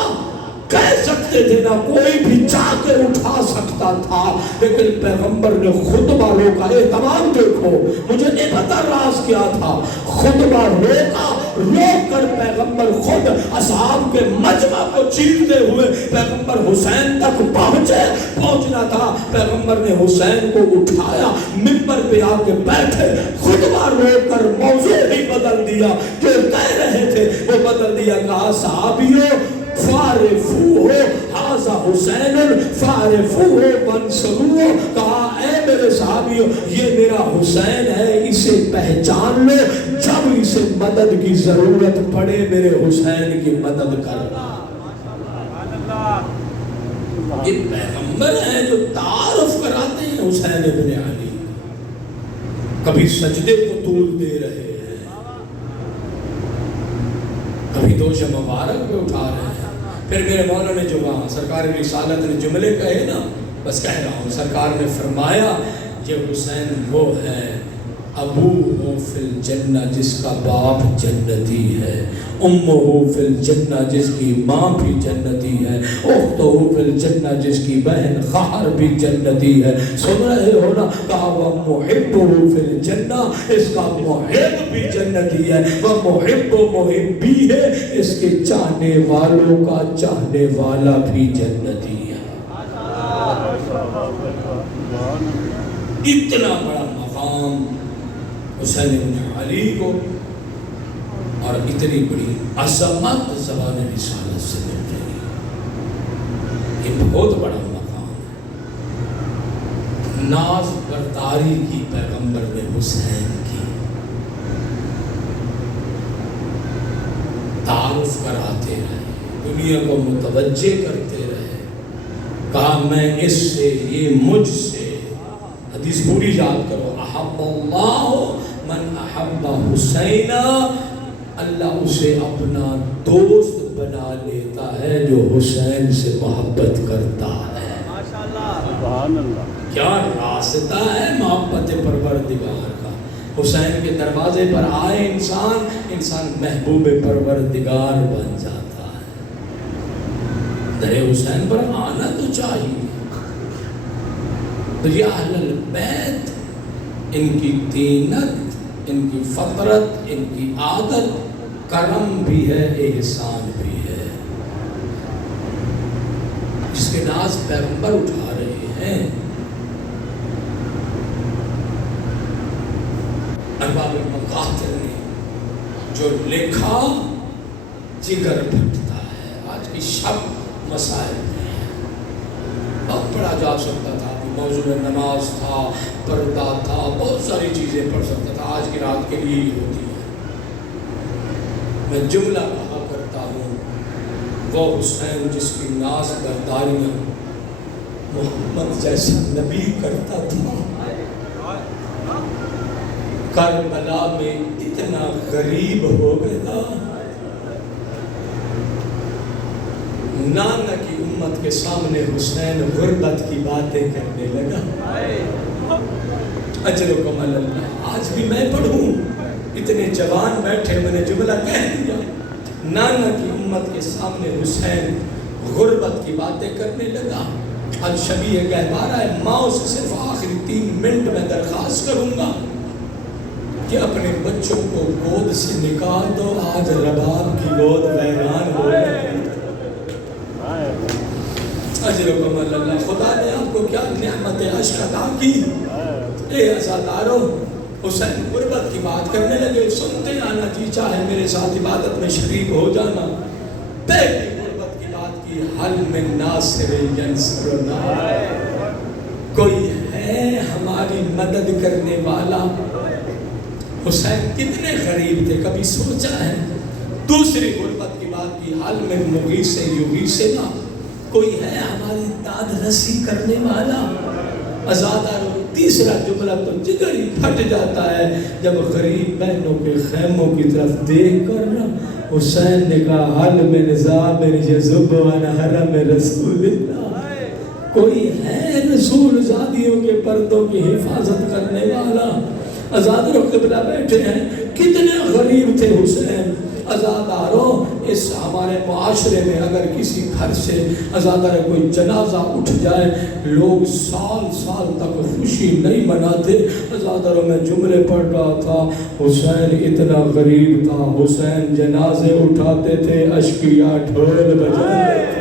کہہ سکتے تھے نہ کوئی بھی جا کے اٹھا سکتا تھا, لیکن پیغمبر نے خطبہ روکا. اہتمام دیکھو, مجھے نہیں پتا راز کیا تھا. خطبہ روکا, روک کر پیغمبر خود اصحاب کے مجمع کو چیرتے ہوئے پیغمبر حسین تک پہنچے. پہنچنا تھا, پیغمبر نے حسین کو اٹھایا, منبر پہ آ کے بیٹھے, خطبہ روک کر موضوع ہی بدل دیا. جو کہہ رہے تھے وہ بدل دیا. کہا صحابیوں فارفوہ ھذا حسین فارفوہ وانصروہ. کہا اے میرے صحابیوں, یہ میرا حسین ہے, اسے پہچان لو. جب اسے مدد کی ضرورت پڑے میرے حسین کی مدد کرنا. یہ پیغمبر ہیں جو تعارف کراتے ہیں حسین ابن علی. کبھی سجدے کو طول دے رہے ہیں, کبھی دوش مبارک پہ اٹھا رہے ہیں. پھر میرے مولا نے جو کہا, سرکار رسالت نے جملے کہے نا, بس کہہ رہا ہوں. سرکار نے فرمایا یہ حسین وہ ہے ابو ہو فی الجنہ جس کا باپ جنتی ہے, امہ ہو فی الجنہ جس کی ماں بھی جنتی ہے, اخت ہو فی الجنہ جس کی بہن خواہر بھی جنتی ہے. سن رہے ہو نا. کہا وہ محب ہو فی الجنہ, اس کا محب بھی جنتی ہے, وہ محب و محبی ہے, اس کے چاہنے والوں کا چاہنے والا بھی جنتی ہے. اتنا بڑا مقام حسین ابن علی کو, اور اتنی بڑی عظمت زبان رسالت سے مل رہی. یہ بہت بڑا مقام ہے. ناز برداری کی پیغمبر نے حسین کی, تعارف کراتے رہے, دنیا کو متوجہ کرتے رہے. کہا میں اس سے, یہ مجھ سے. حدیث پوری یاد کرو, احب اللہ من احب حسین, اللہ اسے اپنا دوست بنا لیتا ہے جو حسین سے محبت کرتا ہے. کیا راستہ ہے محبت پروردگار کا. حسین کے دروازے پر آئے انسان محبوب پروردگار بن جاتا ہے. در حسین پر آنا تو چاہیے. تو یہ اہل البیت, ان کی دینت, ان کی فطرت, ان کی عادت کرم بھی ہے, احسان بھی ہے. جس کے ناز پیغمبر اٹھا رہے ہیں. ارباب مقاتل نے جو لکھا جگر پھٹتا ہے. آج کی شب مسائل میں ہے, بہت پڑھا جا سکتا تھا. موضوع نماز تھا, پردہ تھا, بہت ساری چیزیں پڑھ سکتا تھا. آج کی رات کے لیے ہی ہوتی ہے. میں جملہ کہا کرتا ہوں, وہ حسین جس کی ناز برداریاں محمد جیسا نبی کرتا تھا, کربلا میں اتنا غریب ہو گیا. نانا کی امت کے سامنے حسین غربت کی باتیں کرنے لگا. اجرکم اللہ. آج بھی میں پڑھوں، اتنے جوان بیٹھے، میں نے جملہ کہہ دیا. نانا کی امت کے سامنے حسین غربت کی باتیں کرنے لگا. الشبیہ کہہ پا رہا ہے ماں سے صرف آخری 3 منٹ میں درخواست کروں گا کہ اپنے بچوں کو گود سے نکال دو، آج رباب کی گود ویران ہو گئی. اجرکم اللہ. خدا نے آپ کو کیا نعمت عشق عطا کی. اے عزادارو، حسین غربت کی بات کرنے لگے. سنتے آنا جی چاہے میرے ساتھ عبادت میں شریک ہو جانا. پہلی غربت کی بات کی، حل من ناصر ینصرنا. کوئی ہے ہماری مدد کرنے والا. حسین کتنے غریب تھے، کبھی سوچا ہے؟ دوسری غربت کی بات کی، حل من مغیث یغیثنا. کوئی ہے ہماری داد رسی کرنے والا. عزادارو، تیسرا جملہ تو جگر ہی پھٹ جاتا ہے جب غریب بہنوں کے خیموں کی طرف دیکھ کر حسین نے کہا حل من ذابر یذب عن حرم رسول اللہ. کوئی ہے رسول زادیوں کے پردوں کی حفاظت کرنے والا. عزادارو قبلہ بیٹھے ہیں، کتنے غریب تھے حسین. عزادارو، اس ہمارے معاشرے میں اگر کسی گھر سے عزادارو کوئی جنازہ اٹھ جائے، لوگ سال سال تک خوشی نہیں مناتے. عزادارو میں جملے پڑھ رہا تھا، حسین اتنا غریب تھا، حسین جنازے اٹھاتے تھے، اشقیاء ڈھول بجاتے تھے.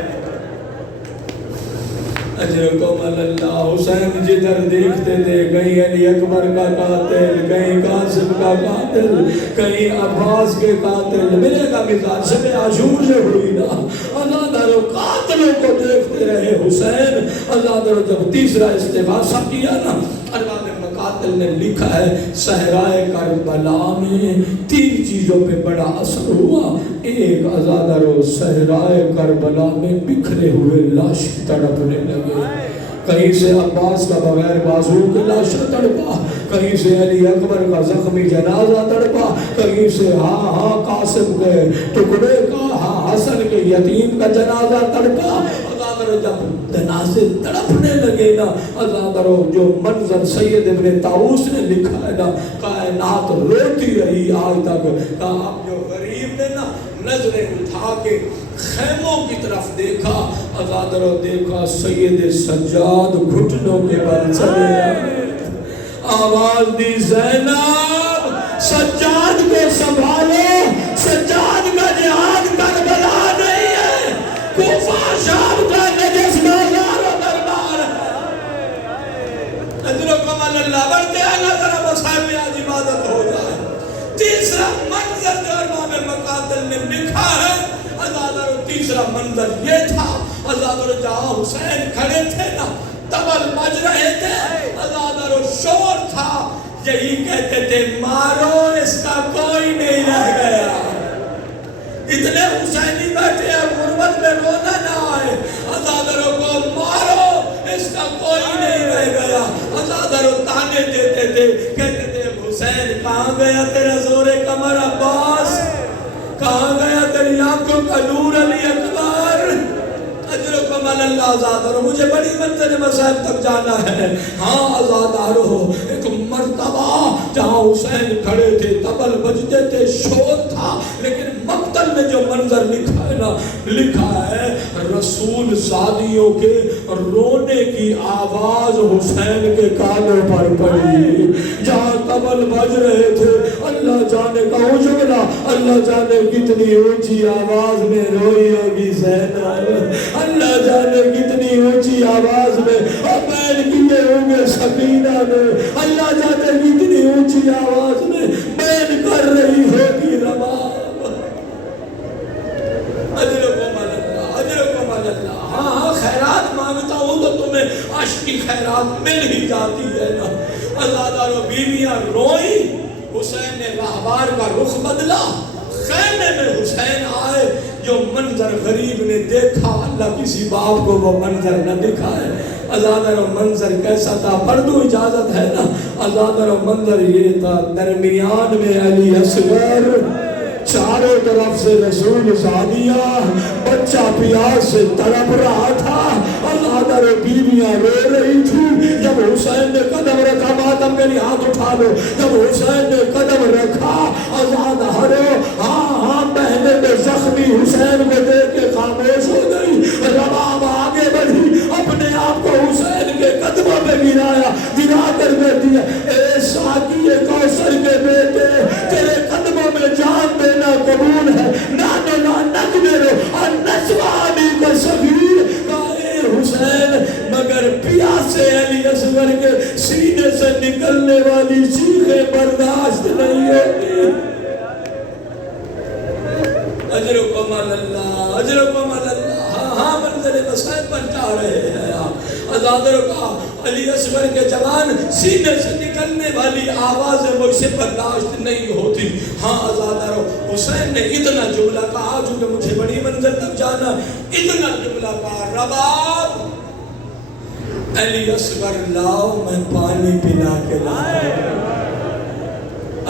اجرکم اللہ. حسین جدھر دیکھتے تھے، کہیں علی اکبر کا قاتل، کہیں قاسم کا قاتل، کہیں عباس کے قاتل. میرے کا مزاج شب عاشور سے ہوئی نا. عزادارو قاتلوں کو دیکھتے رہے حسین. عزادارو جب تیسرا استغاثہ کیا نا، اللہ نے مقاتل نے لکھا ہے صحرائے کربلا میں 3 چیزوں پہ بڑا اثر ہوا. ایک، عزادارو صحرائے کربلا میں بکھرے ہوئے لاش تڑپنے لگے. کہیں سے عباس کا بغیر بازو کے لاشا تڑپا، کہیں سے علی اکبر کا زخمی جنازہ تڑپا، کہیں سے قاسم کے ٹکڑے کا، حسن کے یتیم کا جنازہ تڑپا. عزادارو جب جنازے تڑپنے لگے نا، عزادارو جو منظر سید ابن طاؤس نے لکھا ہے نا، کائنات روتی رہی آج تک. کہا اب جو غریب نے نا نظریں اٹھا کے خیموں کی طرف دیکھا، عزادارو دیکھا سید سجاد گھٹنوں کے بل چلے آئے. آواز دی زینب، سجاد کو سنبھالو، سجاد کا جہاد کربلا نہیں ہے، کوفہ شام کا نجس بازار و دربار. اجرکم اللہ. بڑھتے آنا ذرا مصاحب آج عبادت ہو جائے. تیسرا منظر جو امام مقاتل نے لکھا ہے، عزادارو تیسرا منظر یہ تھا. عزادارو جہاں حسین کھڑے تھے نا، طبل بج رہے تھے، عزادارو شور تھا. یہی کہتے تھے مارو اس کا کوئی نہیں رہ گیا. اتنے حسینی بیٹھے ہیں، غربت میں رونا نہ آئے. عزادارو کو مارو اس کا کوئی نہیں رہ گیا. عزادارو تانے دیتے تھے، کہتے تھے حسین کہاں گیا تیرا زور کمر عباس، کہاں گیا تیری آنکھوں کا نور علی اکبر. اجرکم اللہ. عزادارو مجھے بڑی منزل مصائب تک جانا ہے. ہاں عزادارو، ایک مرتبہ جہاں حسین کھڑے تھے، طبل بجتے تھے، شور تھا، لیکن مقتل میں جو منظر لکھا ہے نا، لکھا ہے رسول زادیوں کے رونے کی آواز حسین کے کانوں پر پڑی. جہاں طبل بج رہے تھے، اللہ جانے کا جملہ، اللہ جانے کتنی اونچی آواز میں روئی ہوگی زینب، اللہ جانے کتنی اونچی آواز میں بیان کیے ہوں گے سکینہ نے، اللہ جانے کتنی اونچی آواز میں بیان کر رہی ہوگی رباب. اجرکم اللہ، اجرکم اللہ. ہاں خیرات مانگتا ہوں تو تمہیں عشق کی خیرات مل ہی جاتی ہے نا. عزادارو بیویاں روئی. حسین نے راہبار کا رخ بدلا. خیمے میں حسین آئے. جو منظر غریب نے دیکھا، اللہ کسی باپ کو وہ منظر نہ دکھائے. عزادارو منظر کیسا تھا؟ پڑھ دوں اجازت ہے نا. عزادارو منظر یہ تھا، درمیان میں علی اصغر، چاروں طرف سے رسول زانیہ، بچہ پیاس سے تڑپ رہا تھا، ازادر بیویاں رو رہی تھی۔ جب حسین نے قدم رکھا، ماتم کے لیے ہاتھ اٹھا لو، جب حسین نے قدم رکھا، ازادر ہاں بہنیں میں زخمی حسین کو دیکھ کے خاموش ہو گئی۔ رباب آگے بڑھی، اپنے آپ کو حسین کے قدموں پہ گرا کر کہتی ہے، اے ساقی کوثر کے بیٹے، تیرے قدموں میں جان دینا قبول ہے، نانو نقدر اور نسوانی کو صغیر کا اے حسین، مگر پیاسے علی اصغر کے سینے سے نکلنے والی چیخیں برداشت نہیں ہوتی۔ اجرکم اللہ، اجرکم اللہ۔ ہاں منزل مسائل پر جا رہے ہیں ازادر کا علی اصغر کے جوان سینے سے نکلنے والی آوازیں مجھ سے برداشت نہیں ہوتی۔ ہاں ازادر حسین نے اتنا جملہ کہا، چونکہ مجھے بڑی منزل تک جانا، اتنا جملہ کہا، رباب علی اصغر لاؤ، میں پانی پلا کے لاؤں۔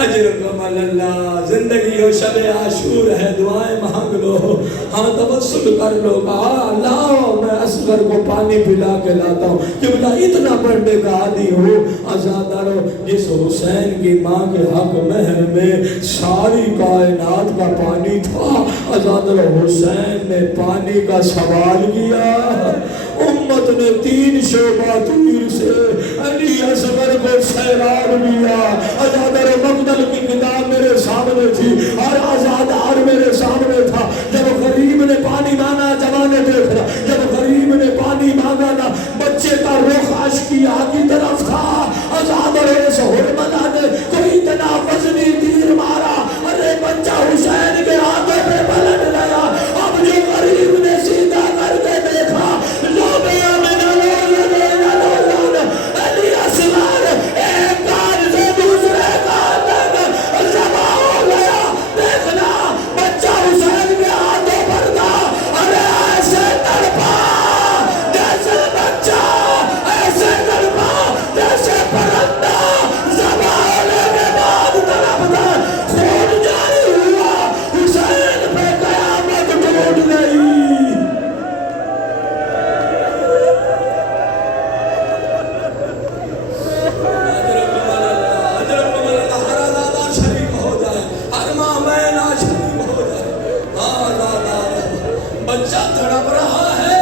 اجرکم اللہ۔ زندگی ہو شب عاشور ہے، دعائیں مانگ لو، ہاں توسل کر لو، کہا لاؤ میں اصغر کو پانی پلا کے لاتا ہوں، قبلہ اتنا پڑھنے کا عادی ہو۔ ازادارو جس حسین کی ماں کے حق مہر میں ساری کائنات کا پانی تھا، ازادارو حسین نے پانی کا سوال کیا، امت نے 3 شعبہ تیر سے علی اصغر کو سیراب لیا۔ ازادارو مقدل کی کتاب میرے سامنے تھی اور آزادار میرے سامنے تھا۔ جب غریب نے پانی مانگا، جوانے دیکھ رہا، جب غریب نے پانی مانگا نا، بچے کا رخ عاشقی کی طرف تھا۔ آزادار اس حرملہ نے کوئی اتنا وزنی تیر مارا، ارے بچہ حسین کے ہاتھوں پہ پلٹ گیا۔ اب جو غریب نے سیدھا کر کے دیکھا، لوبیا میں علی اصغر ایک کان سے دوسرے کان تک ذبح ہو گیا۔ دیکھنا بچہ حسین کے ہاتھوں پر تھا، ارے ایسے تڑپا جیسے بچہ، ایسے تڑپا جیسے پرندہ ذبح ہونے کے بعد تڑپتا، خون جاری ہوا، حسین پہ قیامت ٹوٹ گئی۔ بچہ تڑپ رہا ہے،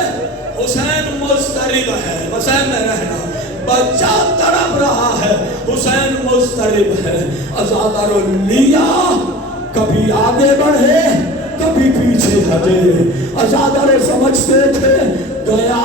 حسین مضطرب ہے، حسین میں رہنا، بچہ تڑپ رہا ہے، حسین مضطرب ہے۔ ازادارو لیا، کبھی آگے بڑھے کبھی پیچھے ہٹے۔ ازادارو سمجھتے تھے گیا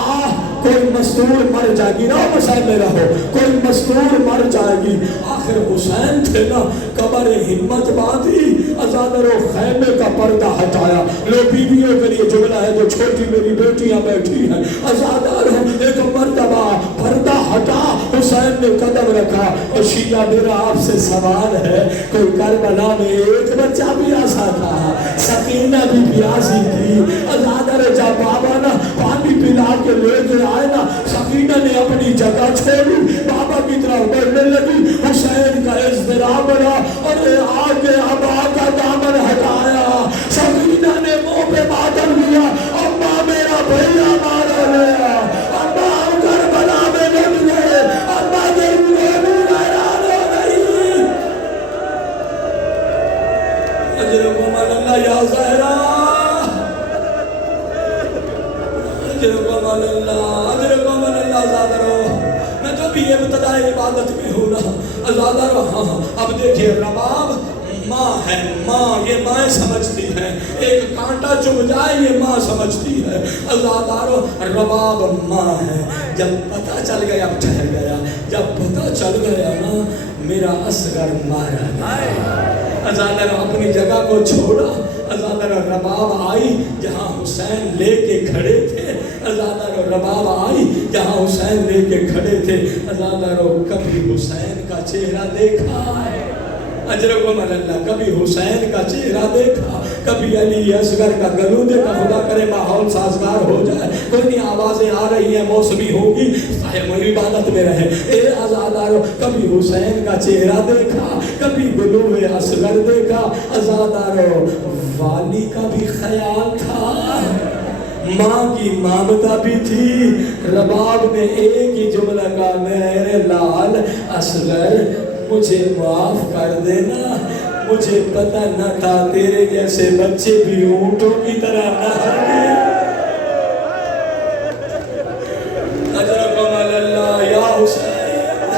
کوئی مستور مر جائے گی، رہو حسین میں رہو، کوئی مستور مر جائے گی۔ آخر حسین تھے نا، قبر ہمت باندھی، ازادارو خیمے کا پردہ ہٹایا۔ لو بیویوں کے لیے جملہ ہے جو چھوٹی میری بیٹیاں بیٹھی ہیں، ازادارو ایک مرتبہ پردہ ہٹا، حسین نے قدم رکھا، اور شیعہ میرا آپ سے سوال ہے، کوئی کربلا میں ایک بچہ بھی ایسا تھا، سکینہ بھی پیاسی تھی، ازادارو جب بابا نا پانی پلا کے لے کے آئے نا، سکینہ نے اپنی جگہ چھوڑی، بابا کی طرف بڑھنے لگی، حسین کا اضطراب بڑھا، اور آگے ابا کا دامن ہٹایا، سکینہ نے منہ پہ ماتم لیا، اماں میرا بھیا مارا گیا، اماں کربلا میں لٹ گئے، اماں دل میں حیران ہو گئی۔ اجرکم اللہ یا زہرا، اجرکم اللہ، اجرکم اللہ۔ ازادارو میں جو بھی ابتدائی عبادت میں ہوں نا، ازادارو ہاں اب دیکھئے رباب ماں ہے، ماں یہ ماں سمجھتی ہے، ایک کانٹا چم جائے یہ ماں سمجھتی ہے۔ ازادارو رباب ماں ہے، جب پتہ چل گیا، اب ٹھہر گیا، جب پتہ چل گیا نا میرا اصغر مارا گیا، ازادارو اپنی جگہ کو چھوڑا، ازادارو رباب آئی جہاں حسین لے کے کھڑے تھے، ازادارو رباب آئی جہاں حسین لے کے کھڑے تھے۔ ازادارو کبھی حسین کا چہرہ دیکھا ہے؟ اجرکم اللہ، کبھی حسین کا چہرہ دیکھا، کبھی علی اصغر کا گلو دیکھا، خدا کرے ماحول سازگار ہو جائے، کوئی نہیں آوازیں آ رہی ہیں، موسمی ہوگی، صاحب عبادت میں رہے، اے عزادارو کبھی حسین کا چہرہ دیکھا، کبھی گلو اصغر دیکھا، عزادارو والی کا بھی خیال تھا، ماں کی مامتا بھی تھی، رباب میں ایک ہی جملہ کا، میرے لال اصغر مجھے معاف کر دینا، مجھے پتہ نہ تھا تیرے جیسے بچے بھی اونٹوں کی طرح نہانے۔ اجرکم اللہ یا حسین،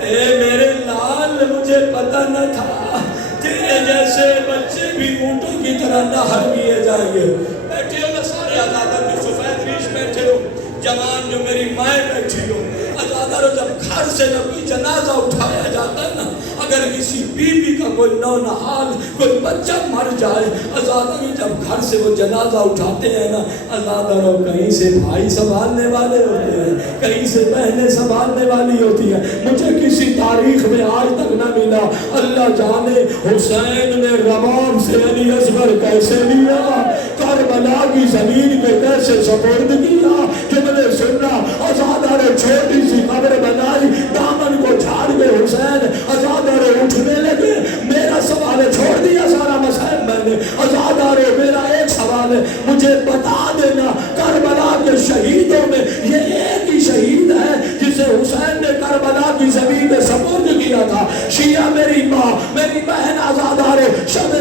اے میرے لال مجھے پتہ نہ تھا تیرے جیسے بچے بھی اونٹوں کی طرح نہر کیے جائیں گے۔ بیٹھے ہو میں سارے عزادار جو سفید ریش بیٹھے ہو، جوان جو میری مائیں بیٹھی ہو، عزادارو جب گھر سے نہ کوئی جنازہ اٹھایا جاتا ہے نا، اگر کسی بی بی کا کوئی نونہال کوئی بچہ مر جائے، عزادارو جب گھر سے وہ جنازہ اٹھاتے ہیں نا، عزادارو کہیں سے بھائی سنبھالنے والے ہوتے ہیں، کہیں سے بہنیں سنبھالنے والی ہوتی ہیں، مجھے کسی تاریخ میں آج تک نہ ملا، اللہ جانے حسین نے رباب سے علی اصغر کیسے لیا، کربلا کی زمین پہ کیسے سپرد کیا، جملے سننا، عزادارو چھوٹی سی قبر بنائی، دامن کو جھاڑ کے حسین عزادارو اٹھنے لگے، میرا سوال ہے، چھوڑ دیا سارا مسائل میں نے، عزادارو میرا ایک سوال ہے، مجھے بتا دینا کربلا کے شہیدوں میں یہ ایک ہی شہید ہے جسے حسین نے کربلا کی زمین پہ سپرد کیا تھا، شیعہ میری ماں میری بہن عزادارو شب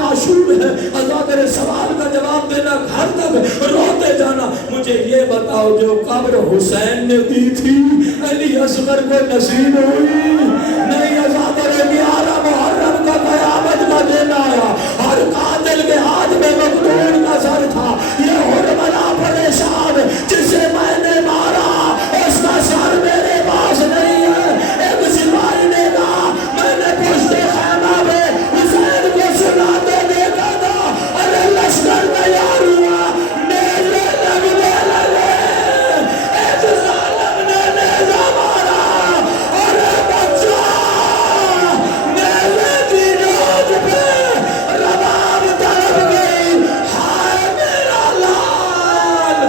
عاشور ہے، عزادارو سوال کا جواب دینا، گھر تک روتے جانا، مجھے یہ بتاؤ جو قبر حسین نے دی تھی علی اصغر کو نصیب ہوئی؟ نہیں عزادارو 11 محرم کا قیامت کا دن آیا، ہر قاتل کے ہاتھ میں مقتول کا سر تھا، یہ حرملا پریشان جسے میں نے مارا اس کا سر میرے پاس نہیں ہے، ایک سپاہی نے کہا میں نے پشت خیمہ میں حسین کو سلاتے دیکھا تھا، ارے لشکر تیار ہوا، نیزے لگنے لگے، ایک ظالم نے نیزہ مارا، ارے بچہ نیزے کی نوک پہ رباب تڑپ گئی، ہائے میرا لال۔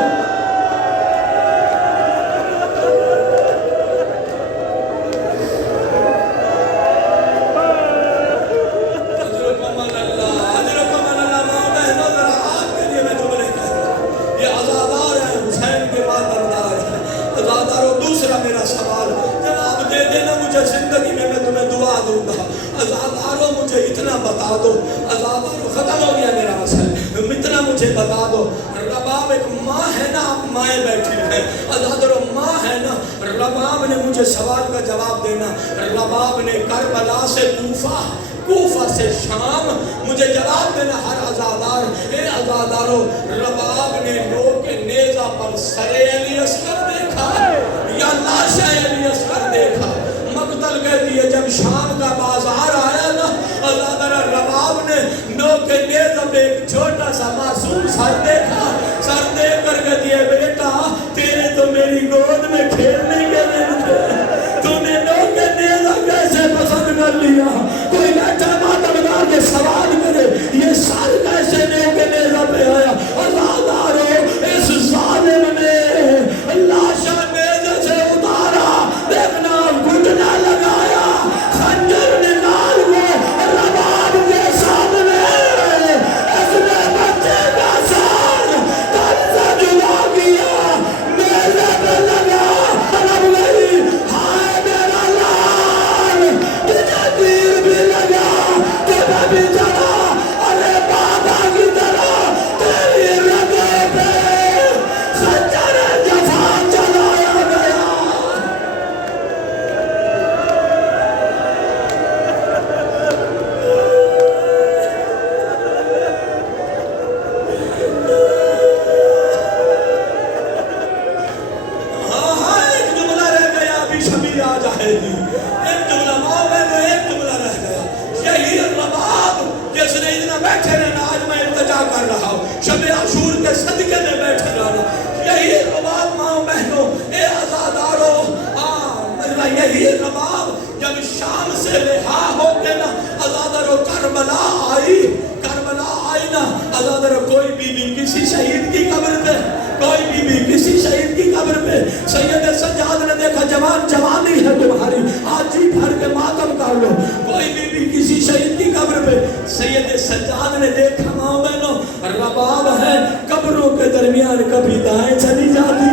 دوسرا میرا سوال جواب دے دینا، مجھے زندگی میں تمہیں دعا دوں گا، عزادارو مجھے اتنا بتا دو، عزادارو ختم ہو گیا میرا مسئلہ، اتنا مجھے بتا دو، رباب ایک ماں ہے نا، آپ مائیں بیٹھی ہیں، عزادارو ماں ہے نا، رباب نے مجھے سوال کا جواب دینا، رباب نے کربلا سے کوفہ سے شام، مجھے جواب دینا ہر عزادار، اے عزادارو رباب نے لوگ کے نیزہ پر سر علی اصغر دیکھا یا لاش علی اصغر دیکھا؟ مقتل کہتی ہے جب شام کا بازار آیا نا، عزادارو رباب نے لوگ کے نیزہ پہ ایک چھوٹا سا معصوم سر دیکھا، سر دیکھ کر کہتی ہے بیٹا تیرے تو میری گود میں کھیلنے کے دن تھے، تو نے لوگ کے نیزہ کیسے پسند کر لیا؟ کوئی بیٹھا ماتمدار کے سوال کرے یہ سر کیسے لوگ کے نیزہ پہ آیا؟ عزادارو اس ظالم نے لاشا نیزہ سے اتارا، دیکھنا گھٹنا لگایا، خنجر نکال کے رباب کے سامنے اس نے بچے کا سر تن سے جدا کیا، نیزے پہ لگا، رب گئی، ہائے میرا لال، تجھے تیر بھی لگا، تجھے بھی جڑا، ارے بابا کی طرح تیری رگوں پہ خنجر جفا چلایا گیا۔ ہاں ایک جملہ رہ گیا، ابھی شبیر آ جائے گی، ایک جملہ ماں بہنوں، ایک جملہ رہ گیا، یہی رباب جس نے اتنا بیٹھے رہنا، آج میں التجا کر رہا ہوں شب عاشور کے صدقے میں بیٹھے رہنا، یہی رباب ماں بہنوں، اے عزادارو، یہی رباب جب جب شام سے رہا ہو کے نا ازادر و کربلا آئی نا ازادر کوئی بی بی کسی شہید کی قبر پہ کوئی بی بی کسی شہید کی قبر پہ سید سجاد نے دیکھا جوانی ہے تمہاری آج جی بھر کے ماتم کر لو کوئی بی بی کسی شہید کی قبر پہ سید سجاد نے دیکھا ماں بہنوں رباب ہے قبروں کے درمیان کبھی دائیں چلی جاتی